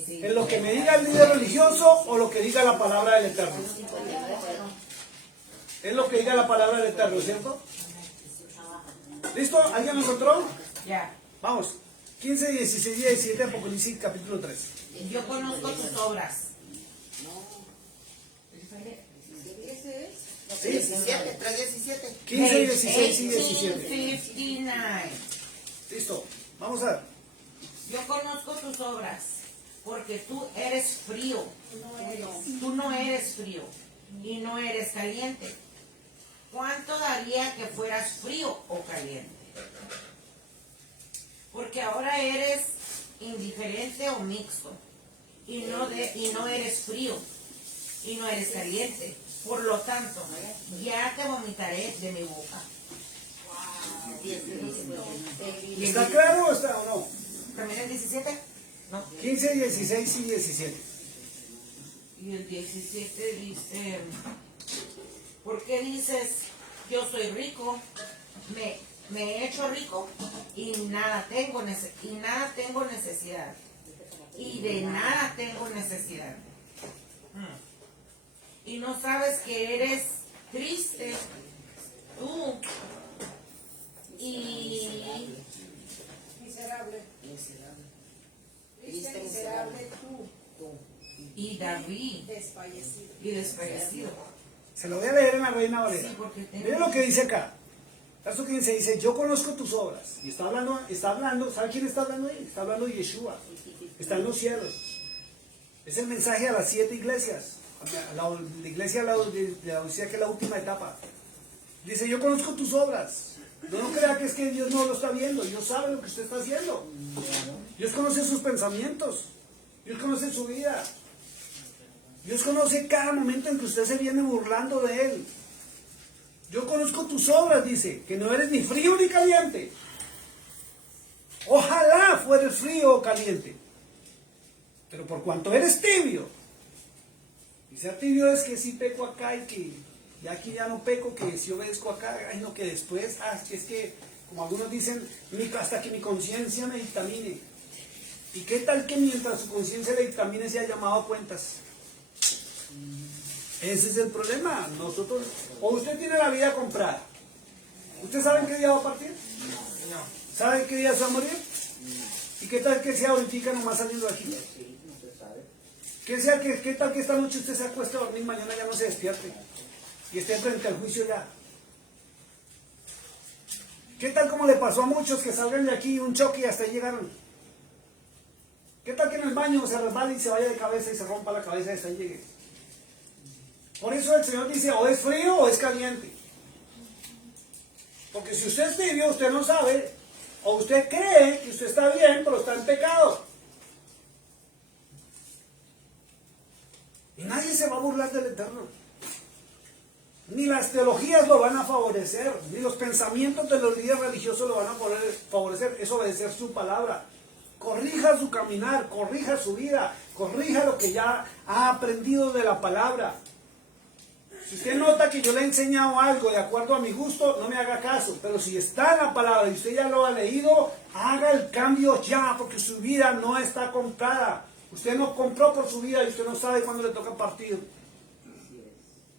¿En lo que me diga el líder religioso o lo que diga la palabra del Eterno? Es lo que diga la palabra del Eterno, ¿cierto? ¿Listo? ¿Alguien lo encontró? Ya. Vamos. 15, 16 y 17, Apocalipsis capítulo 3. Yo conozco tus obras. Sí, 17, 3:17. 15, 16 y 17. 59. Listo. Vamos a ver. Yo conozco tus obras, porque tú eres frío. Tú no eres frío y no eres caliente. ¿Cuánto daría que fueras frío o caliente? Porque ahora eres indiferente o mixto y no eres frío y no eres caliente. Por lo tanto, ya te vomitaré de mi boca. ¿Está claro o está o no? ¿También el 17? No. 15, 16 y 17. Y el 17 dice, ¿por qué dices, yo soy rico, me he hecho rico y nada tengo necesidad? Y de nada tengo necesidad. Y no sabes que eres triste, tú, y Miserable. Triste, Miserable tú, y David, desfallecido. y desfallecido. Se lo voy a leer en la Reina Valera. Sí, porque tengo- Miren lo que dice acá. Verso 15 dice, yo conozco tus obras. Y está hablando, ¿sabe quién está hablando ahí? Está hablando de Yeshua. Está en los cielos. Es el mensaje a las 7 iglesias. La iglesia de la Odisea, que es la última etapa. Dice, yo conozco tus obras. No crea que es que Dios no lo está viendo. Dios sabe lo que usted está haciendo. Dios conoce sus pensamientos. Dios conoce su vida. Dios conoce cada momento en que usted se viene burlando de Él. Yo conozco tus obras, dice, que no eres ni frío ni caliente. Ojalá fueres frío o caliente. Pero por cuanto eres tibio, y ser tibio es que sí peco acá y que y aquí ya no peco, que si obedezco acá, ay no, que después, es que, como algunos dicen, hasta que mi conciencia me dictamine. ¿Y qué tal que mientras su conciencia le dictamine se ha llamado a cuentas? Ese es el problema. Nosotros, o usted tiene la vida comprada. ¿Usted sabe en qué día va a partir? No. ¿Sabe en qué día se va a morir? ¿Y qué tal que sea ahorita nomás saliendo de aquí? Sí, no se sabe. ¿Qué tal que esta noche usted se acuesta a dormir, mañana ya no se despierte? Y esté frente al juicio ya. ¿Qué tal como le pasó a muchos que salgan de aquí un choque y hasta ahí llegaron? ¿Qué tal que en el baño se resbale y se vaya de cabeza y se rompa la cabeza y hasta ahí llegue? Por eso el Señor dice, o es frío o es caliente. Porque si usted es tibio, usted no sabe, o usted cree que usted está bien, pero está en pecado. Y nadie se va a burlar del Eterno. Ni las teologías lo van a favorecer, ni los pensamientos de los líderes religiosos lo van a poder favorecer. Es obedecer su palabra. Corrija su caminar, corrija su vida, corrija lo que ya ha aprendido de la palabra. Si usted nota que yo le he enseñado algo de acuerdo a mi gusto, no me haga caso. Pero si está en la palabra y usted ya lo ha leído, haga el cambio ya, porque su vida no está comprada. Usted no compró por su vida y usted no sabe cuándo le toca partir.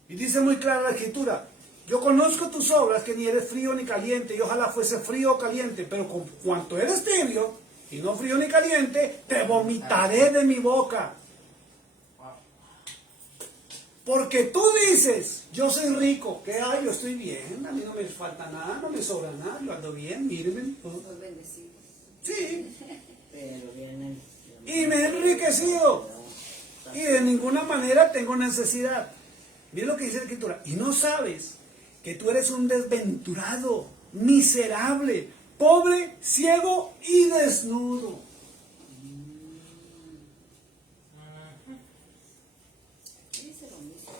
Y dice muy clara la Escritura, yo conozco tus obras, que ni eres frío ni caliente, y ojalá fuese frío o caliente, pero con cuanto eres tibio, y no frío ni caliente, te vomitaré de mi boca. Porque tú dices, yo soy rico, que yo estoy bien, a mí no me falta nada, no me sobra nada, yo ando bien, mírenme. Los bendecidos. Sí, Pero vienen. y me he enriquecido, y de ninguna manera tengo necesidad. Mira lo que dice la Escritura, y no sabes que tú eres un desventurado, miserable, pobre, ciego y desnudo.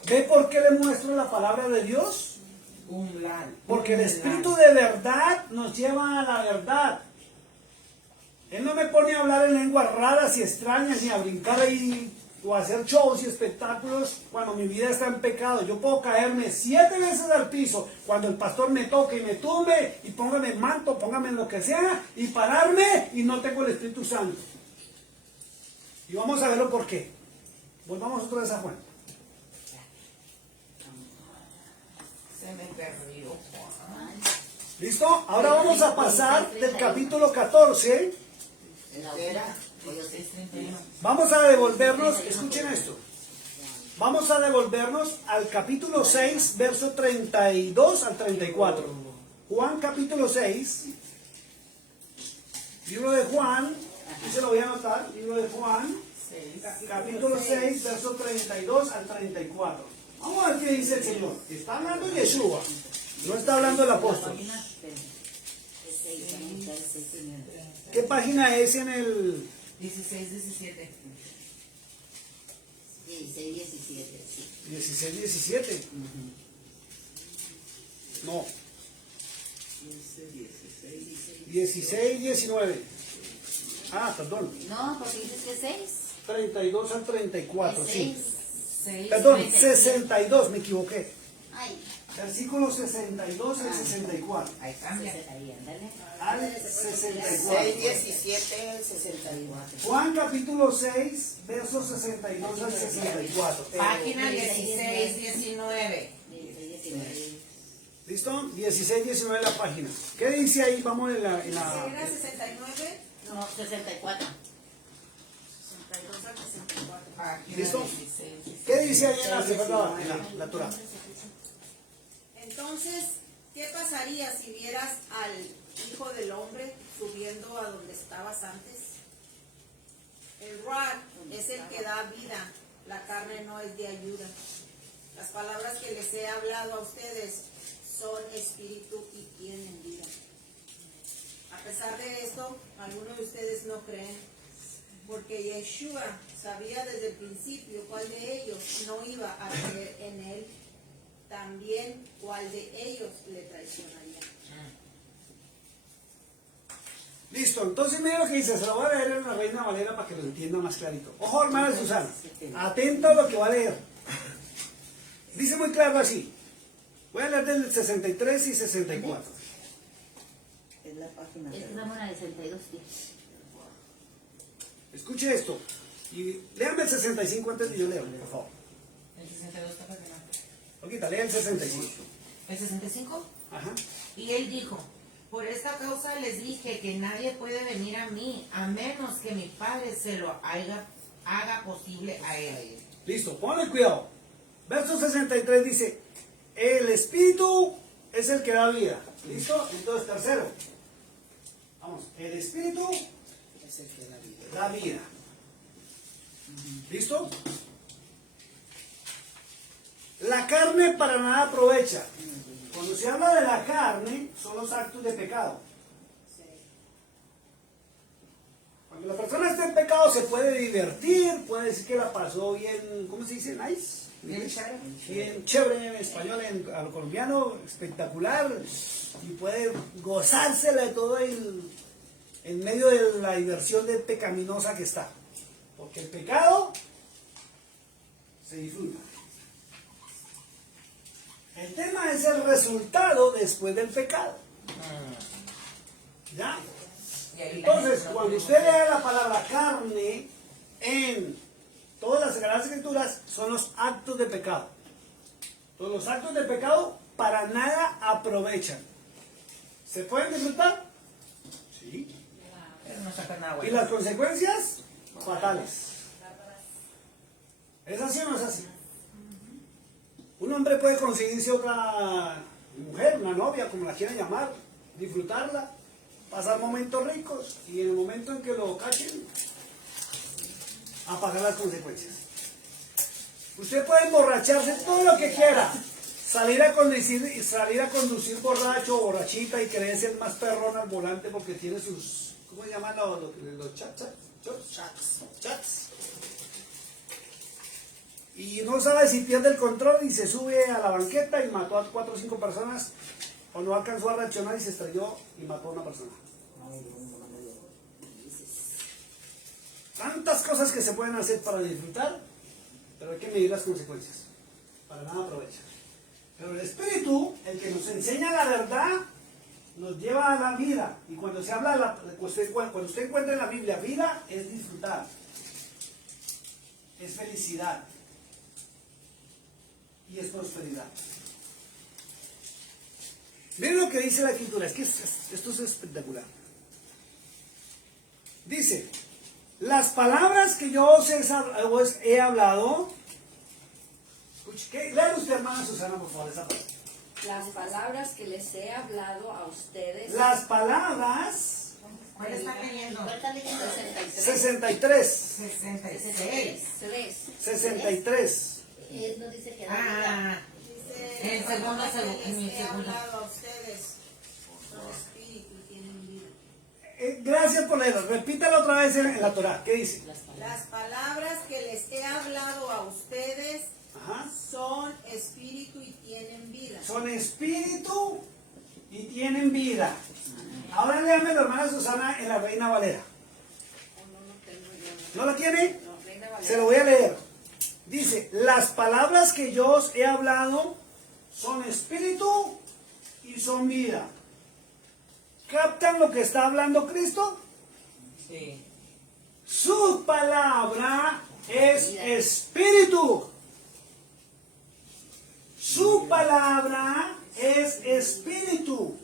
¿Ve por qué le muestro la palabra de Dios? Porque el Espíritu de verdad nos lleva a la verdad. Él no me pone a hablar en lenguas raras y extrañas, ni a brincar ahí o a hacer shows y espectáculos cuando mi vida está en pecado. Yo puedo caerme 7 veces al piso cuando el pastor me toque y me tumbe y póngame el manto, póngame lo que sea y pararme y no tengo el Espíritu Santo. Y vamos a verlo por qué. Volvamos otra vez a Juan. Se me perdió, Juan. ¿Listo? Ahora vamos a pasar del capítulo 14. Vamos a devolvernos, escuchen esto. Vamos a devolvernos al capítulo 6, verso 32 al 34. Juan capítulo 6. Libro de Juan. Aquí se lo voy a anotar. Libro de Juan. Capítulo 6, verso 32 al 34. Vamos a ver qué dice el Señor. Está hablando Yeshua. No está hablando el apóstol. ¿Qué página es en el...? 16, 17. 16, 17. No. 16, 19. Ah, perdón. No, porque dices que 6. 32 al 34, sí. 6, Perdón, 62, me equivoqué. Ay, Versículo 62 al 64. Ahí cambia. Al 6, 64. 17, 64. Juan capítulo 6, versos 62 al 64. Página 16, 19. ¿Listo? 16, 19 la página. ¿Qué dice ahí? Vamos en la... ¿Era 69? no, 64. 62 al 64. Página ¿Listo? 16, 17. ¿Qué dice ahí en la Torah? Entonces, ¿qué pasaría si vieras al Hijo del Hombre subiendo a donde estabas antes? El Ruach es el que da vida, la carne no es de ayuda. Las palabras que les he hablado a ustedes son espíritu y tienen vida. pesar de esto, algunos de ustedes no creen, porque Yeshua sabía desde el principio cuál de ellos no iba a creer en él, también cuál de ellos le traicionaría. Listo, entonces mira lo que dice, se lo voy a leer en la Reina Valera para que lo entienda más clarito. Ojo, hermana Susana, atenta a lo que va a leer. Dice muy claro así. Voy a leer del 63 y 64. Es la página. Estamos en la de 62, sí. Escuche esto. Y léame el 65 antes de yo leo, por favor. El 62 está para adelante. Poquita, lea el 65. ¿El 65? Ajá. Y él dijo, por esta causa les dije que nadie puede venir a mí a menos que mi Padre se lo haga posible a él. Listo, ponle cuidado. Verso 63 dice, el Espíritu es el que da vida. ¿Listo? Entonces, tercero. Vamos, el Espíritu Es el que da vida. da vida. ¿Listo? La carne para nada aprovecha. Cuando se habla de la carne, son los actos de pecado. Cuando la persona está en pecado se puede divertir, puede decir que la pasó bien, ¿cómo se dice? Nice. Bien chévere. Bien chévere en español, a lo colombiano, espectacular. Y puede gozársela de todo en medio de la diversión de pecaminosa que está. Porque el pecado se disfruta. El tema es el resultado después del pecado. ¿Ya? Y ahí la Entonces, gente no cuando puede usted lea la palabra carne en todas las Sagradas Escrituras, son los actos de pecado. Todos los actos de pecado para nada aprovechan. ¿Se pueden disfrutar? Sí. Pero no saca nada ¿Y bueno. las consecuencias? Fatales. ¿Es así o no es así? Un hombre puede conseguirse otra mujer, una novia, como la quieran llamar, disfrutarla, pasar momentos ricos y en el momento en que lo cachen, a pagar las consecuencias. Usted puede emborracharse todo lo que quiera, salir a conducir borracho o borrachita y creerse el más perrón al volante porque tiene sus, ¿cómo se llaman los chats? Y no sabe si pierde el control y se sube a la banqueta y mató a 4 o 5 personas, o no alcanzó a reaccionar y se estrelló y mató a una persona. Tantas cosas que se pueden hacer para disfrutar, pero hay que medir las consecuencias. Para nada aprovecha. Pero el Espíritu, el que nos enseña la verdad, nos lleva a la vida. Y cuando se habla, cuando usted encuentra en la Biblia vida, es disfrutar. Es felicidad. Y es prosperidad. Miren lo que dice la Escritura, es que esto es espectacular. Dice, las palabras que yo os he hablado, léalo usted, hermana Susana, por favor, esa parte. Las palabras que les he hablado a ustedes. Las palabras, ¿Cuál está leyendo? ¿Cuál está leyendo? 63. 63, 63. 63. Él no dice que da vida. Ah, Dice, El segundo, "Las palabras que en mi les he segundo. hablado a ustedes son espíritu y tienen vida". Gracias por leerlo, repítalo otra vez en la Torah, ¿qué dice? Las palabras que les he hablado a ustedes Ajá. son espíritu y tienen vida. Son espíritu y tienen vida. Ahora léamelo, hermana Susana, en la Reina Valera. ¿No la tiene? No, Reina Valera. Se lo voy a leer. Dice, las palabras que yo os he hablado son espíritu y son vida. ¿Captan lo que está hablando Cristo? sí. Su palabra es espíritu. Su palabra es espíritu.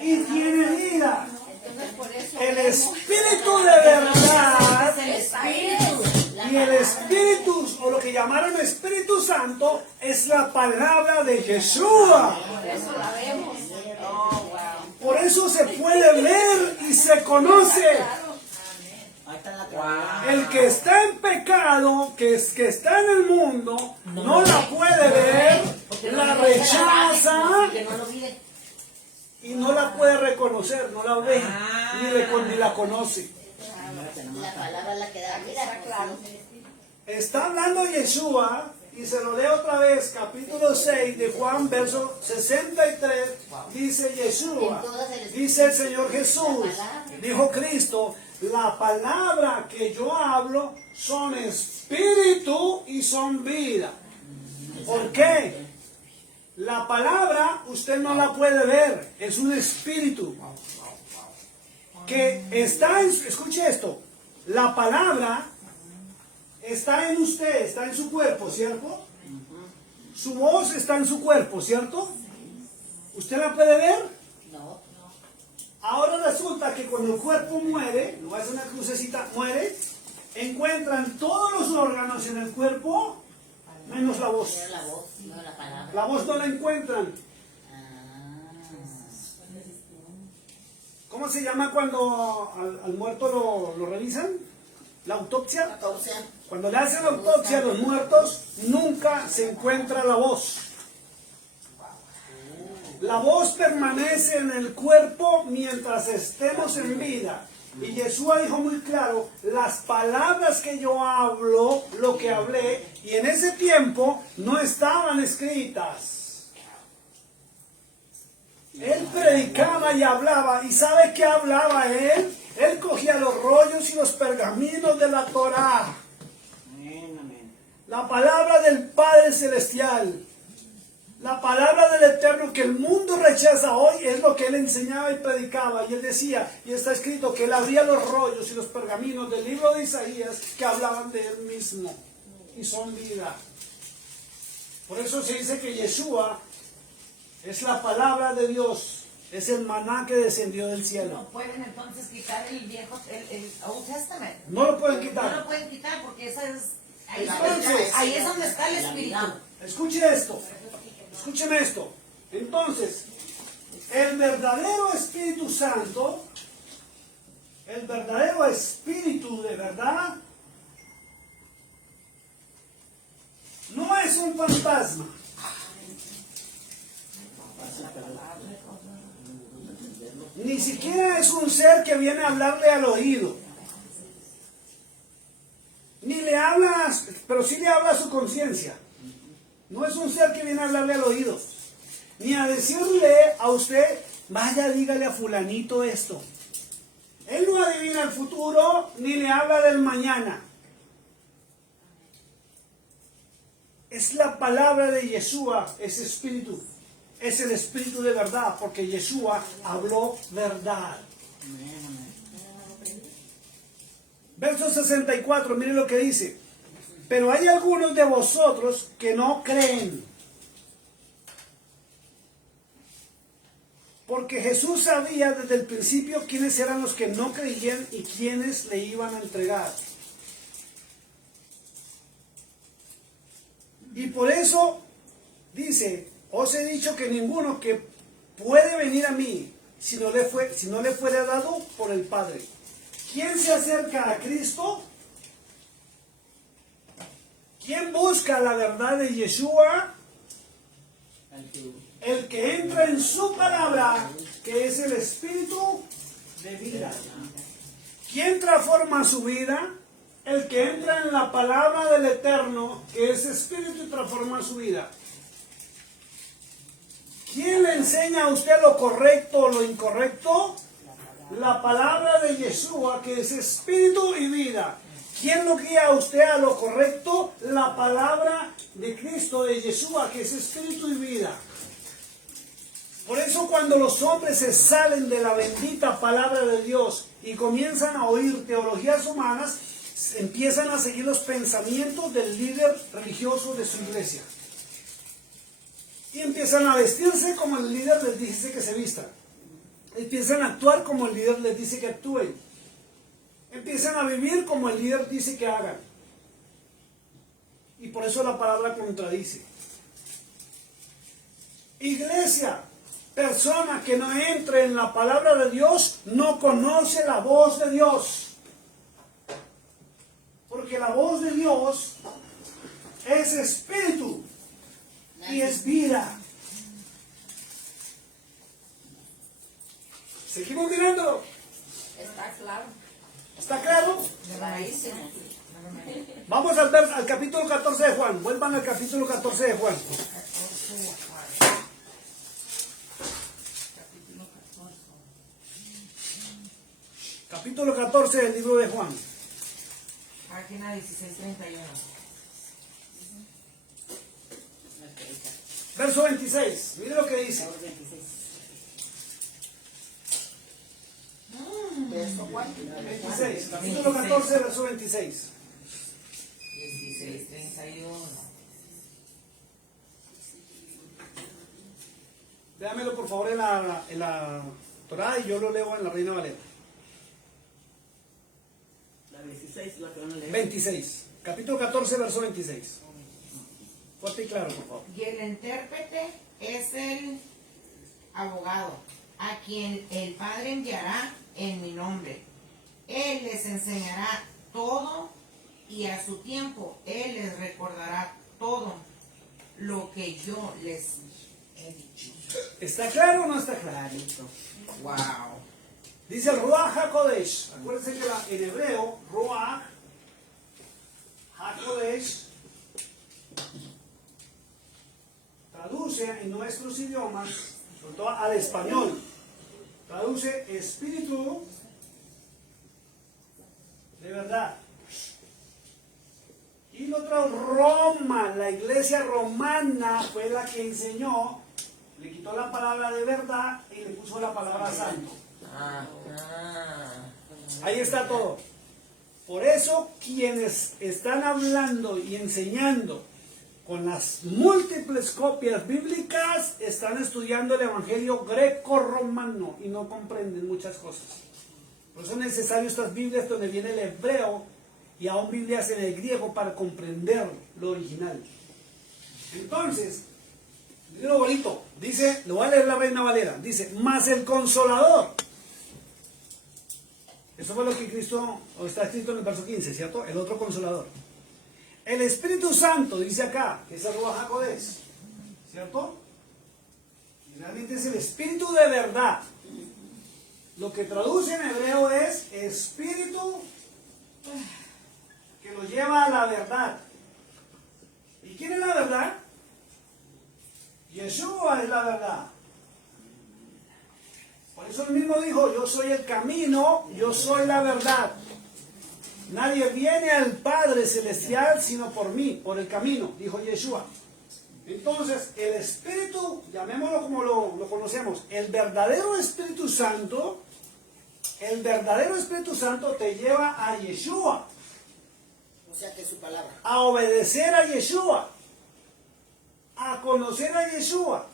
Y tiene vida. Entonces por eso El vemos- espíritu de verdad El espíritu. y el espíritu, o lo que llamaron Espíritu Santo, es la palabra de Yeshua. Por eso la vemos. Oh, wow. Por eso se puede ver y se conoce. Claro. Ahí está la Torah. El que está en pecado, que está en el mundo, no la puede ver, la rechaza Que no lo mire. y no la puede reconocer, no la ve, Ah. ni la conoce. La palabra la que da vida. Está claro. Está hablando Yeshua, y se lo leo otra vez, capítulo 6 de Juan, verso 63, dice Yeshua, dice el Señor Jesús, dijo Cristo, la palabra que yo hablo son espíritu y son vida. ¿Por qué? La palabra usted no la puede ver, es un espíritu que está en, escuche esto, la palabra está en usted, está en su cuerpo, ¿cierto? Su voz está en su cuerpo, ¿cierto? ¿Usted la puede ver? No. Ahora resulta que cuando el cuerpo muere, no es una crucecita, muere, encuentran todos los órganos en el cuerpo, menos la voz. Pero la voz, no la palabra. La voz no la encuentran. Ah. ¿Cómo se llama cuando al muerto lo revisan? La autopsia. Autopsia. Cuando le hacen la autopsia a los muertos, nunca se encuentra la voz. La voz permanece en el cuerpo mientras estemos en vida. Y Yeshua dijo muy claro, las palabras que yo hablo, lo que hablé, y en ese tiempo no estaban escritas. Él predicaba y hablaba, y ¿sabe qué hablaba él? Él cogía los rollos y los pergaminos de la Torá. La palabra del Padre Celestial. La palabra del Eterno que el mundo rechaza hoy es lo que él enseñaba y predicaba. Y él decía, y está escrito, que él abría los rollos y los pergaminos del libro de Isaías que hablaban de él mismo. Y son vida. Por eso se dice que Yeshua es la palabra de Dios. Es el maná que descendió del cielo. No pueden entonces quitar el viejo, el Old Testament. No lo pueden No quitar. lo pueden quitar porque esa es, ahí, Entonces, ahí es donde está el espíritu. Escuche esto. Escúcheme esto. Entonces, el verdadero Espíritu Santo, el verdadero Espíritu de verdad, no es un fantasma. Ni siquiera es un ser que viene a hablarle al oído. Ni le habla, pero sí le habla a su conciencia. No es un ser que viene a hablarle al oído. Ni a decirle a usted, vaya, dígale a fulanito esto. Él no adivina el futuro, ni le habla del mañana. Es la palabra de Yeshua, es espíritu. Es el espíritu de verdad, porque Yeshua habló verdad. Verso 64, mire lo que dice. Pero hay algunos de vosotros que no creen. Porque Jesús sabía desde el principio quiénes eran los que no creían y quiénes le iban a entregar. Y por eso dice, os he dicho que ninguno que puede venir a mí si no le fuera dado por el Padre. ¿Quién se acerca a Cristo? ¿Quién busca la verdad de Yeshua? El que entra en su palabra, que es el espíritu de vida. ¿Quién transforma su vida? El que entra en la palabra del Eterno, que es espíritu y transforma su vida. ¿Quién le enseña a usted lo correcto o lo incorrecto? La palabra de Yeshua, que es espíritu y vida. ¿Quién lo guía a usted a lo correcto? La palabra de Cristo, de Yeshua, que es espíritu y vida. Por eso cuando los hombres se salen de la bendita palabra de Dios y comienzan a oír teologías humanas, empiezan a seguir los pensamientos del líder religioso de su iglesia. Y empiezan a vestirse como el líder les dice que se vistan. Empiezan a actuar como el líder les dice que actúen. Empiezan a vivir como el líder dice que hagan. Y por eso la palabra contradice. Iglesia, persona que no entre en la palabra de Dios, no conoce la voz de Dios. Porque la voz de Dios es espíritu y es vida. Seguimos mirando. Está claro. ¿Está claro? Clarísimo. Vamos al capítulo 14 de Juan. Vuelvan al capítulo 14 de Juan. Capítulo 14 del libro de Juan. Página 1631. Verso 26. Mire lo que dice. Verso cuál. 26. Capítulo 14, verso 26. 1631. Véamelo por favor en la Torá y yo lo leo en la Reina Valera. La 16, la que van a leer. 26. Capítulo 14, verso 26. Fuerte y claro, por favor. Y el intérprete es el abogado, a quien el Padre enviará en mi nombre. Él les enseñará todo y a su tiempo Él les recordará todo lo que yo les he dicho. ¿Está claro o no está claro? Clarito. Wow. Dice Ruach HaKodesh. Acuérdense que en hebreo, Ruach HaKodesh traduce en nuestros idiomas, sobre todo al español, traduce espíritu de verdad. Y lo traduce Roma, la iglesia romana fue la que enseñó, le quitó la palabra de verdad y le puso la palabra santo. Ahí está todo. Por eso quienes están hablando y enseñando con las múltiples copias bíblicas están estudiando el evangelio greco-romano y no comprenden muchas cosas. Por eso es necesario estas Biblias donde viene el hebreo y aún Biblias en el griego para comprender lo original. Entonces, miren lo bonito, dice, lo voy a leer la Reina Valera, dice, más el Consolador. Eso fue lo que Cristo, o está escrito en el verso 15, ¿cierto? El otro Consolador. El Espíritu Santo, dice acá, que es el Ruach HaKodesh, ¿cierto? Y realmente es el Espíritu de verdad. Lo que traduce en hebreo es Espíritu que lo lleva a la verdad. ¿Y quién es la verdad? Yeshua es la verdad. Por eso él mismo dijo, yo soy el camino, yo soy la verdad. Nadie viene al Padre Celestial sino por mí, por el camino, dijo Yeshua. Entonces, el Espíritu, llamémoslo como lo conocemos, el verdadero Espíritu Santo te lleva a Yeshua. O sea que es su palabra. A obedecer a Yeshua. A conocer a Yeshua.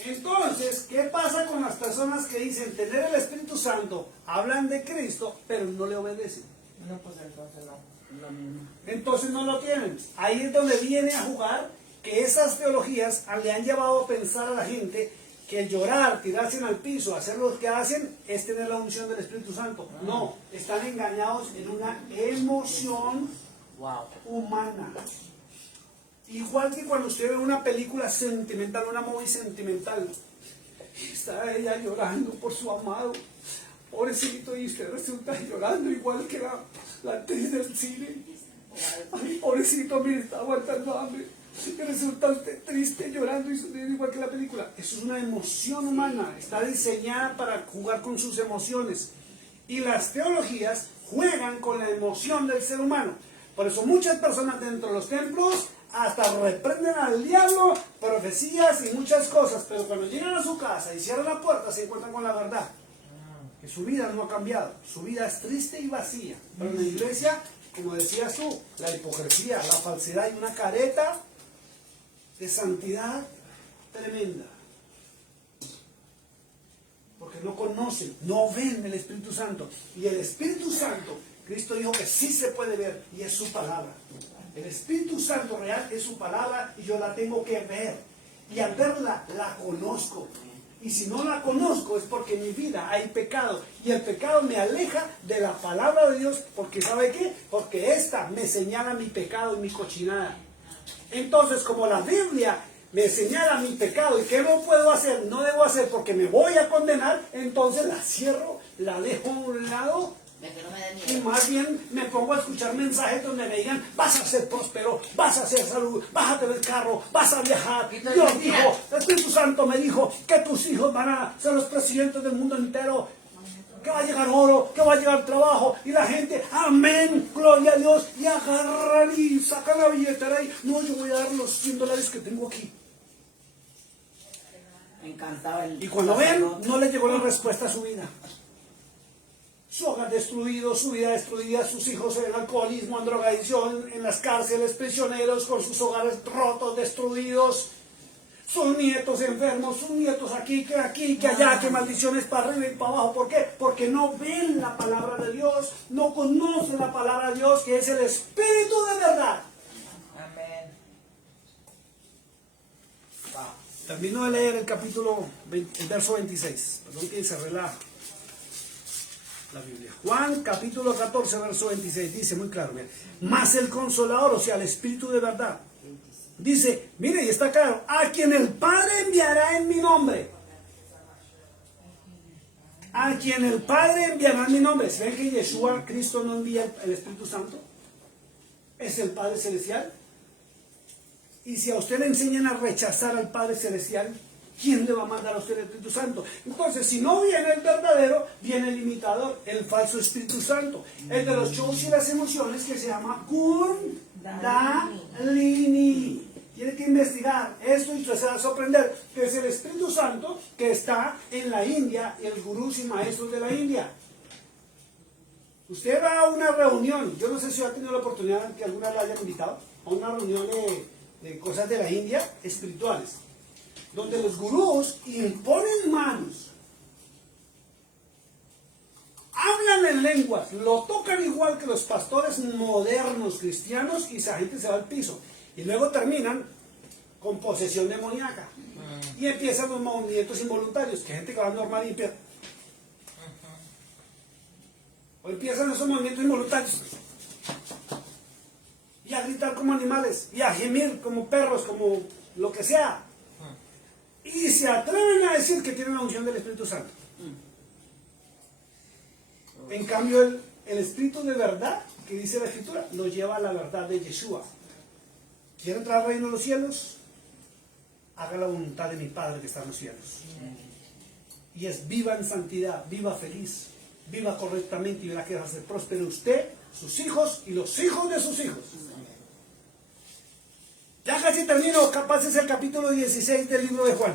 Entonces, ¿qué pasa con las personas que dicen tener el Espíritu Santo, hablan de Cristo, pero no le obedecen? No, pues entonces no. Lo mismo. Entonces no lo tienen. Ahí es donde viene a jugar que esas teologías le han llevado a pensar a la gente que el llorar, tirarse al piso, hacer lo que hacen es tener la unción del Espíritu Santo. No, están engañados en una emoción humana. Igual que cuando usted ve una película sentimental, una movie sentimental, está ella llorando por su amado, pobrecito, y usted resulta llorando igual que la actriz del cine. Ay, pobrecito, mire, está aguantando hambre. Y resulta usted triste, llorando y sufriendo igual que la película. Eso es una emoción humana, está diseñada para jugar con sus emociones. Y las teologías juegan con la emoción del ser humano. Por eso muchas personas dentro de los templos hasta reprenden al diablo, profecías y muchas cosas, pero cuando llegan a su casa y cierran la puerta se encuentran con la verdad, que su vida no ha cambiado, su vida es triste y vacía. Pero en la iglesia, como decías tú, la hipocresía, la falsedad y una careta de santidad tremenda, porque no conocen, no ven el Espíritu Santo. Y el Espíritu Santo, Cristo dijo que sí se puede ver, y es su palabra. El Espíritu Santo real es su palabra y yo la tengo que ver. Y al verla, la conozco. Y si no la conozco es porque en mi vida hay pecado. Y el pecado me aleja de la palabra de Dios. Porque ¿sabe qué? Porque esta me señala mi pecado y mi cochinada. Entonces, como la Biblia me señala mi pecado y que no puedo hacer, no debo hacer porque me voy a condenar, entonces la cierro, la dejo a un lado De que no me dé y miedo. más bien me pongo a escuchar mensajes donde me digan, vas a ser próspero, vas a ser salud, vas a tener carro, vas a viajar. Dios dijo, el Espíritu Santo me dijo que tus hijos van a ser los presidentes del mundo entero, que va a llegar oro, que va a llegar trabajo, y la gente, amén, gloria a Dios, y agarran y sacan la billetera y, no, yo voy a dar los $100 que tengo aquí. Me encantaba el Y cuando ven, sacerdote. no les llegó la respuesta a su vida. Su hogar destruido, su vida destruida, sus hijos en alcoholismo, en drogadicción, en las cárceles, prisioneros, con sus hogares rotos, destruidos. Sus nietos enfermos, sus nietos aquí, que allá, que maldiciones para arriba y para abajo. ¿Por qué? Porque no ven la palabra de Dios, no conocen la palabra de Dios, que es el Espíritu de verdad. Amén. Termino de leer el capítulo, el verso 26. Perdón que cerré la Biblia. Juan, capítulo 14, verso 26. Dice muy claro, mira, mas el Consolador, o sea, el Espíritu de verdad. Dice, mire, y está claro, a quien el Padre enviará en mi nombre. A quien el Padre enviará en mi nombre. ¿Se ven que Yeshua, Cristo, no envía el Espíritu Santo? Es el Padre Celestial. Y si a usted le enseñan a rechazar al Padre Celestial, ¿quién le va a mandar a usted el Espíritu Santo? Entonces, si no viene el verdadero, viene el imitador, el falso Espíritu Santo. El de los shows y las emociones, que se llama Kundalini. Tiene que investigar esto y usted se va a sorprender que es el Espíritu Santo que está en la India, el gurús y maestros de la India. Usted va a una reunión, yo no sé si ha tenido la oportunidad que alguna lo hayan invitado, a una reunión de cosas de la India espirituales, donde los gurús imponen manos, hablan en lenguas, lo tocan igual que los pastores modernos cristianos y esa gente se va al piso. Y luego terminan con posesión demoníaca. Y empiezan los movimientos involuntarios, que gente que va normal y empieza. O empiezan esos movimientos involuntarios. Y a gritar como animales, y a gemir como perros, como lo que sea. Y se atreven a decir que tienen la unción del Espíritu Santo. En cambio, el Espíritu de verdad, que dice la Escritura, lo lleva a la verdad de Yeshua. ¿Quiere entrar al reino de los cielos? Haga la voluntad de mi Padre que está en los cielos. Y es viva en santidad, viva feliz, viva correctamente y verá que va a ser próspero usted, sus hijos y los hijos de sus hijos. Ya casi termino, capaz es el capítulo 16 del libro de Juan.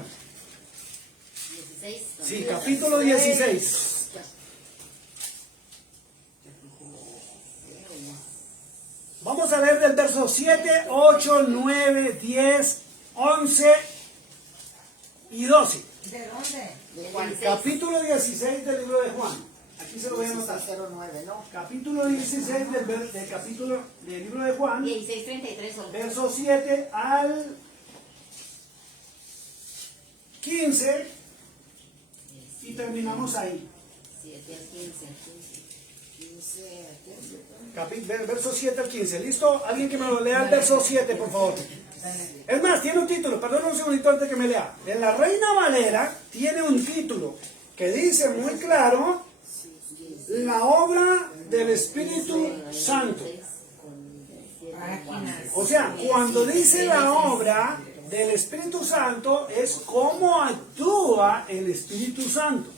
16. Sí, capítulo 16. Vamos a leer del verso 7, 8, 9, 10, 11 y 12. ¿De dónde? De Juan 6. Capítulo 16 del libro de Juan. Aquí se lo voy a anotar. 09, ¿no? Capítulo 16 del capítulo del libro de Juan, 16:33. verso 7 al 15 y terminamos ahí. 7 al 15. 15, Verso 7 al 15. ¿Listo? Alguien que me lo lea el verso 7, por favor. Es más, tiene un título, perdón un segundito antes que me lea. En la Reina Valera tiene un título que dice muy claro, la obra del Espíritu Santo. O sea, cuando dice la obra del Espíritu Santo es cómo actúa el Espíritu Santo.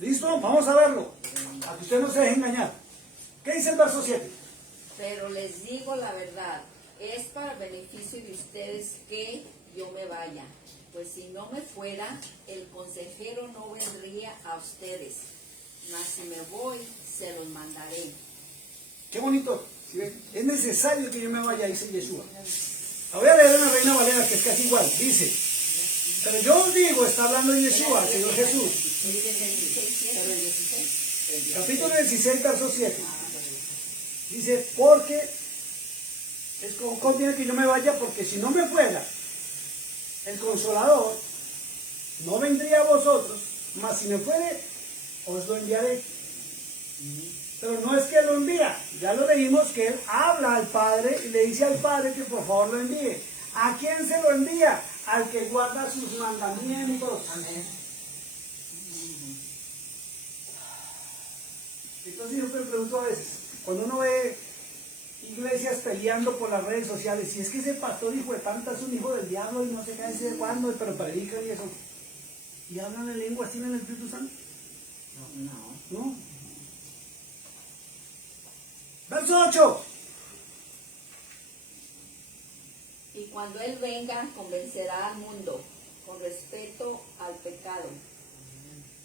¿Listo? Vamos a verlo. A que usted no se deje engañar. ¿Qué dice el verso 7? Pero les digo la verdad, es para beneficio de ustedes que yo me vaya, pues si no me fuera, el consejero no vendría a ustedes, mas si me voy, se los mandaré. Qué bonito. ¿Sí ven? Es necesario que yo me vaya, dice Yeshua. La voy a leer en la Reina Valera, que es casi igual. Dice, pero yo os digo, está hablando Yeshua, el Señor Jesús. Capítulo 16, verso 7. Dice, porque es como conviene que yo me vaya, porque si no me fuera, el Consolador no vendría a vosotros, mas si me fuere, os lo enviaré. Pero no es que lo envía, ya lo leímos que él habla al Padre y le dice al Padre que por favor lo envíe. ¿A quién se lo envía? al que guarda sus mandamientos. Entonces yo me pregunto a veces, cuando uno ve iglesias peleando por las redes sociales, si es que ese pastor hijo de tanta es un hijo del diablo y no se cae de cuándo, pero predica y eso, y hablan en lenguas, ¿tienen el Espíritu Santo? No. Verso 8. Y cuando Él venga, convencerá al mundo con respecto al pecado,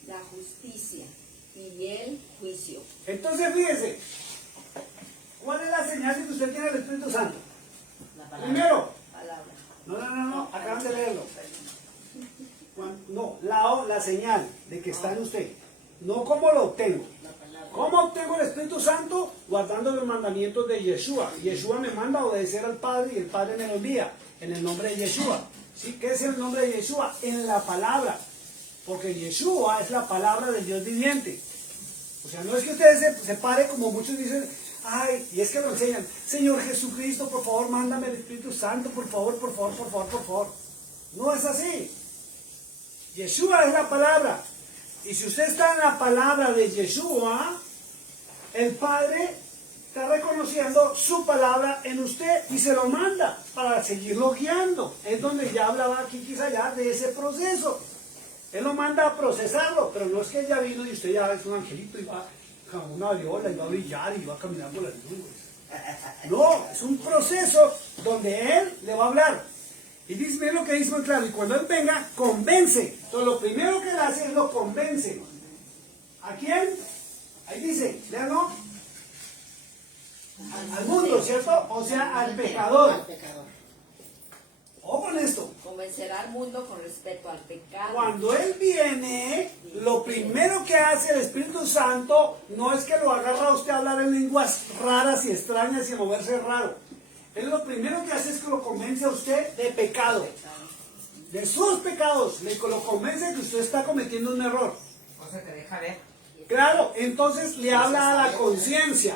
la justicia y el juicio. Entonces fíjese, ¿cuál es la señal de que usted tiene el Espíritu Santo? Primero, Palabra. no, acaban de leerlo. No, la señal de que está en usted. No cómo lo obtengo. ¿Cómo obtengo el Espíritu Santo? Guardando los mandamientos de Yeshua. Yeshua me manda a obedecer al Padre y el Padre me lo envía en el nombre de Yeshua. ¿Sí? ¿Qué es el nombre de Yeshua? En la palabra. Porque Yeshua es la palabra del Dios viviente. O sea, no es que usted se pare como muchos dicen, ay, y es que lo enseñan, Señor Jesucristo, por favor, mándame el Espíritu Santo, por favor, por favor, por favor, por favor. No es así. Yeshua es la palabra. Y si usted está en la palabra de Yeshua, el Padre está reconociendo su palabra en usted y se lo manda para seguirlo guiando. Es donde ya hablaba aquí quizá ya de ese proceso. Él lo manda a procesarlo, pero no es que él ya vino y usted ya es un angelito y va con una viola y va a brillar y va a caminar por las nubes. No, es un proceso donde él le va a hablar. Y dice lo que dice muy claro, y cuando él venga, convence. Entonces lo primero que él hace es lo convence. ¿A quién? Ahí dice, léanlo. Al mundo, ¿cierto? O sea, al pecador. Al pecador. Ojo con esto. Convencerá al mundo con respecto al pecado. Cuando él viene, lo primero que hace el Espíritu Santo no es que lo agarra a usted a hablar en lenguas raras y extrañas y a moverse raro. Él lo primero que hace es que lo convence a usted de pecado. De sus pecados. Le lo convence de que usted está cometiendo un error. O sea, te deja ver. Claro, entonces le habla a la conciencia.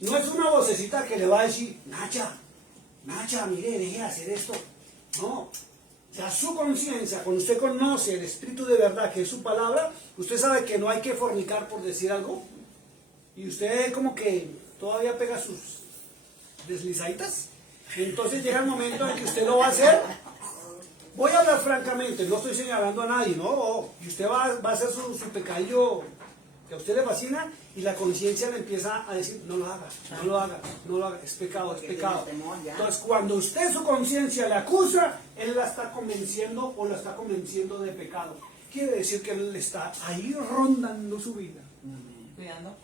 No es una vocecita que le va a decir, Nacha, mire, deje de hacer esto. No. Ya su conciencia, cuando usted conoce el Espíritu de verdad, que es su palabra, usted sabe que no hay que fornicar por decir algo. Y usted como que todavía pega sus deslizaditas. Entonces llega el momento en que usted lo va a hacer. Voy a hablar francamente, no estoy señalando a nadie, ¿no? Y usted va a hacer su pecadillo que a usted le fascina y la conciencia le empieza a decir, no lo haga, es pecado, es pecado. Entonces cuando usted su conciencia le acusa, él la está convenciendo o la está convenciendo de pecado. Quiere decir que él está ahí rondando su vida. Cuidando.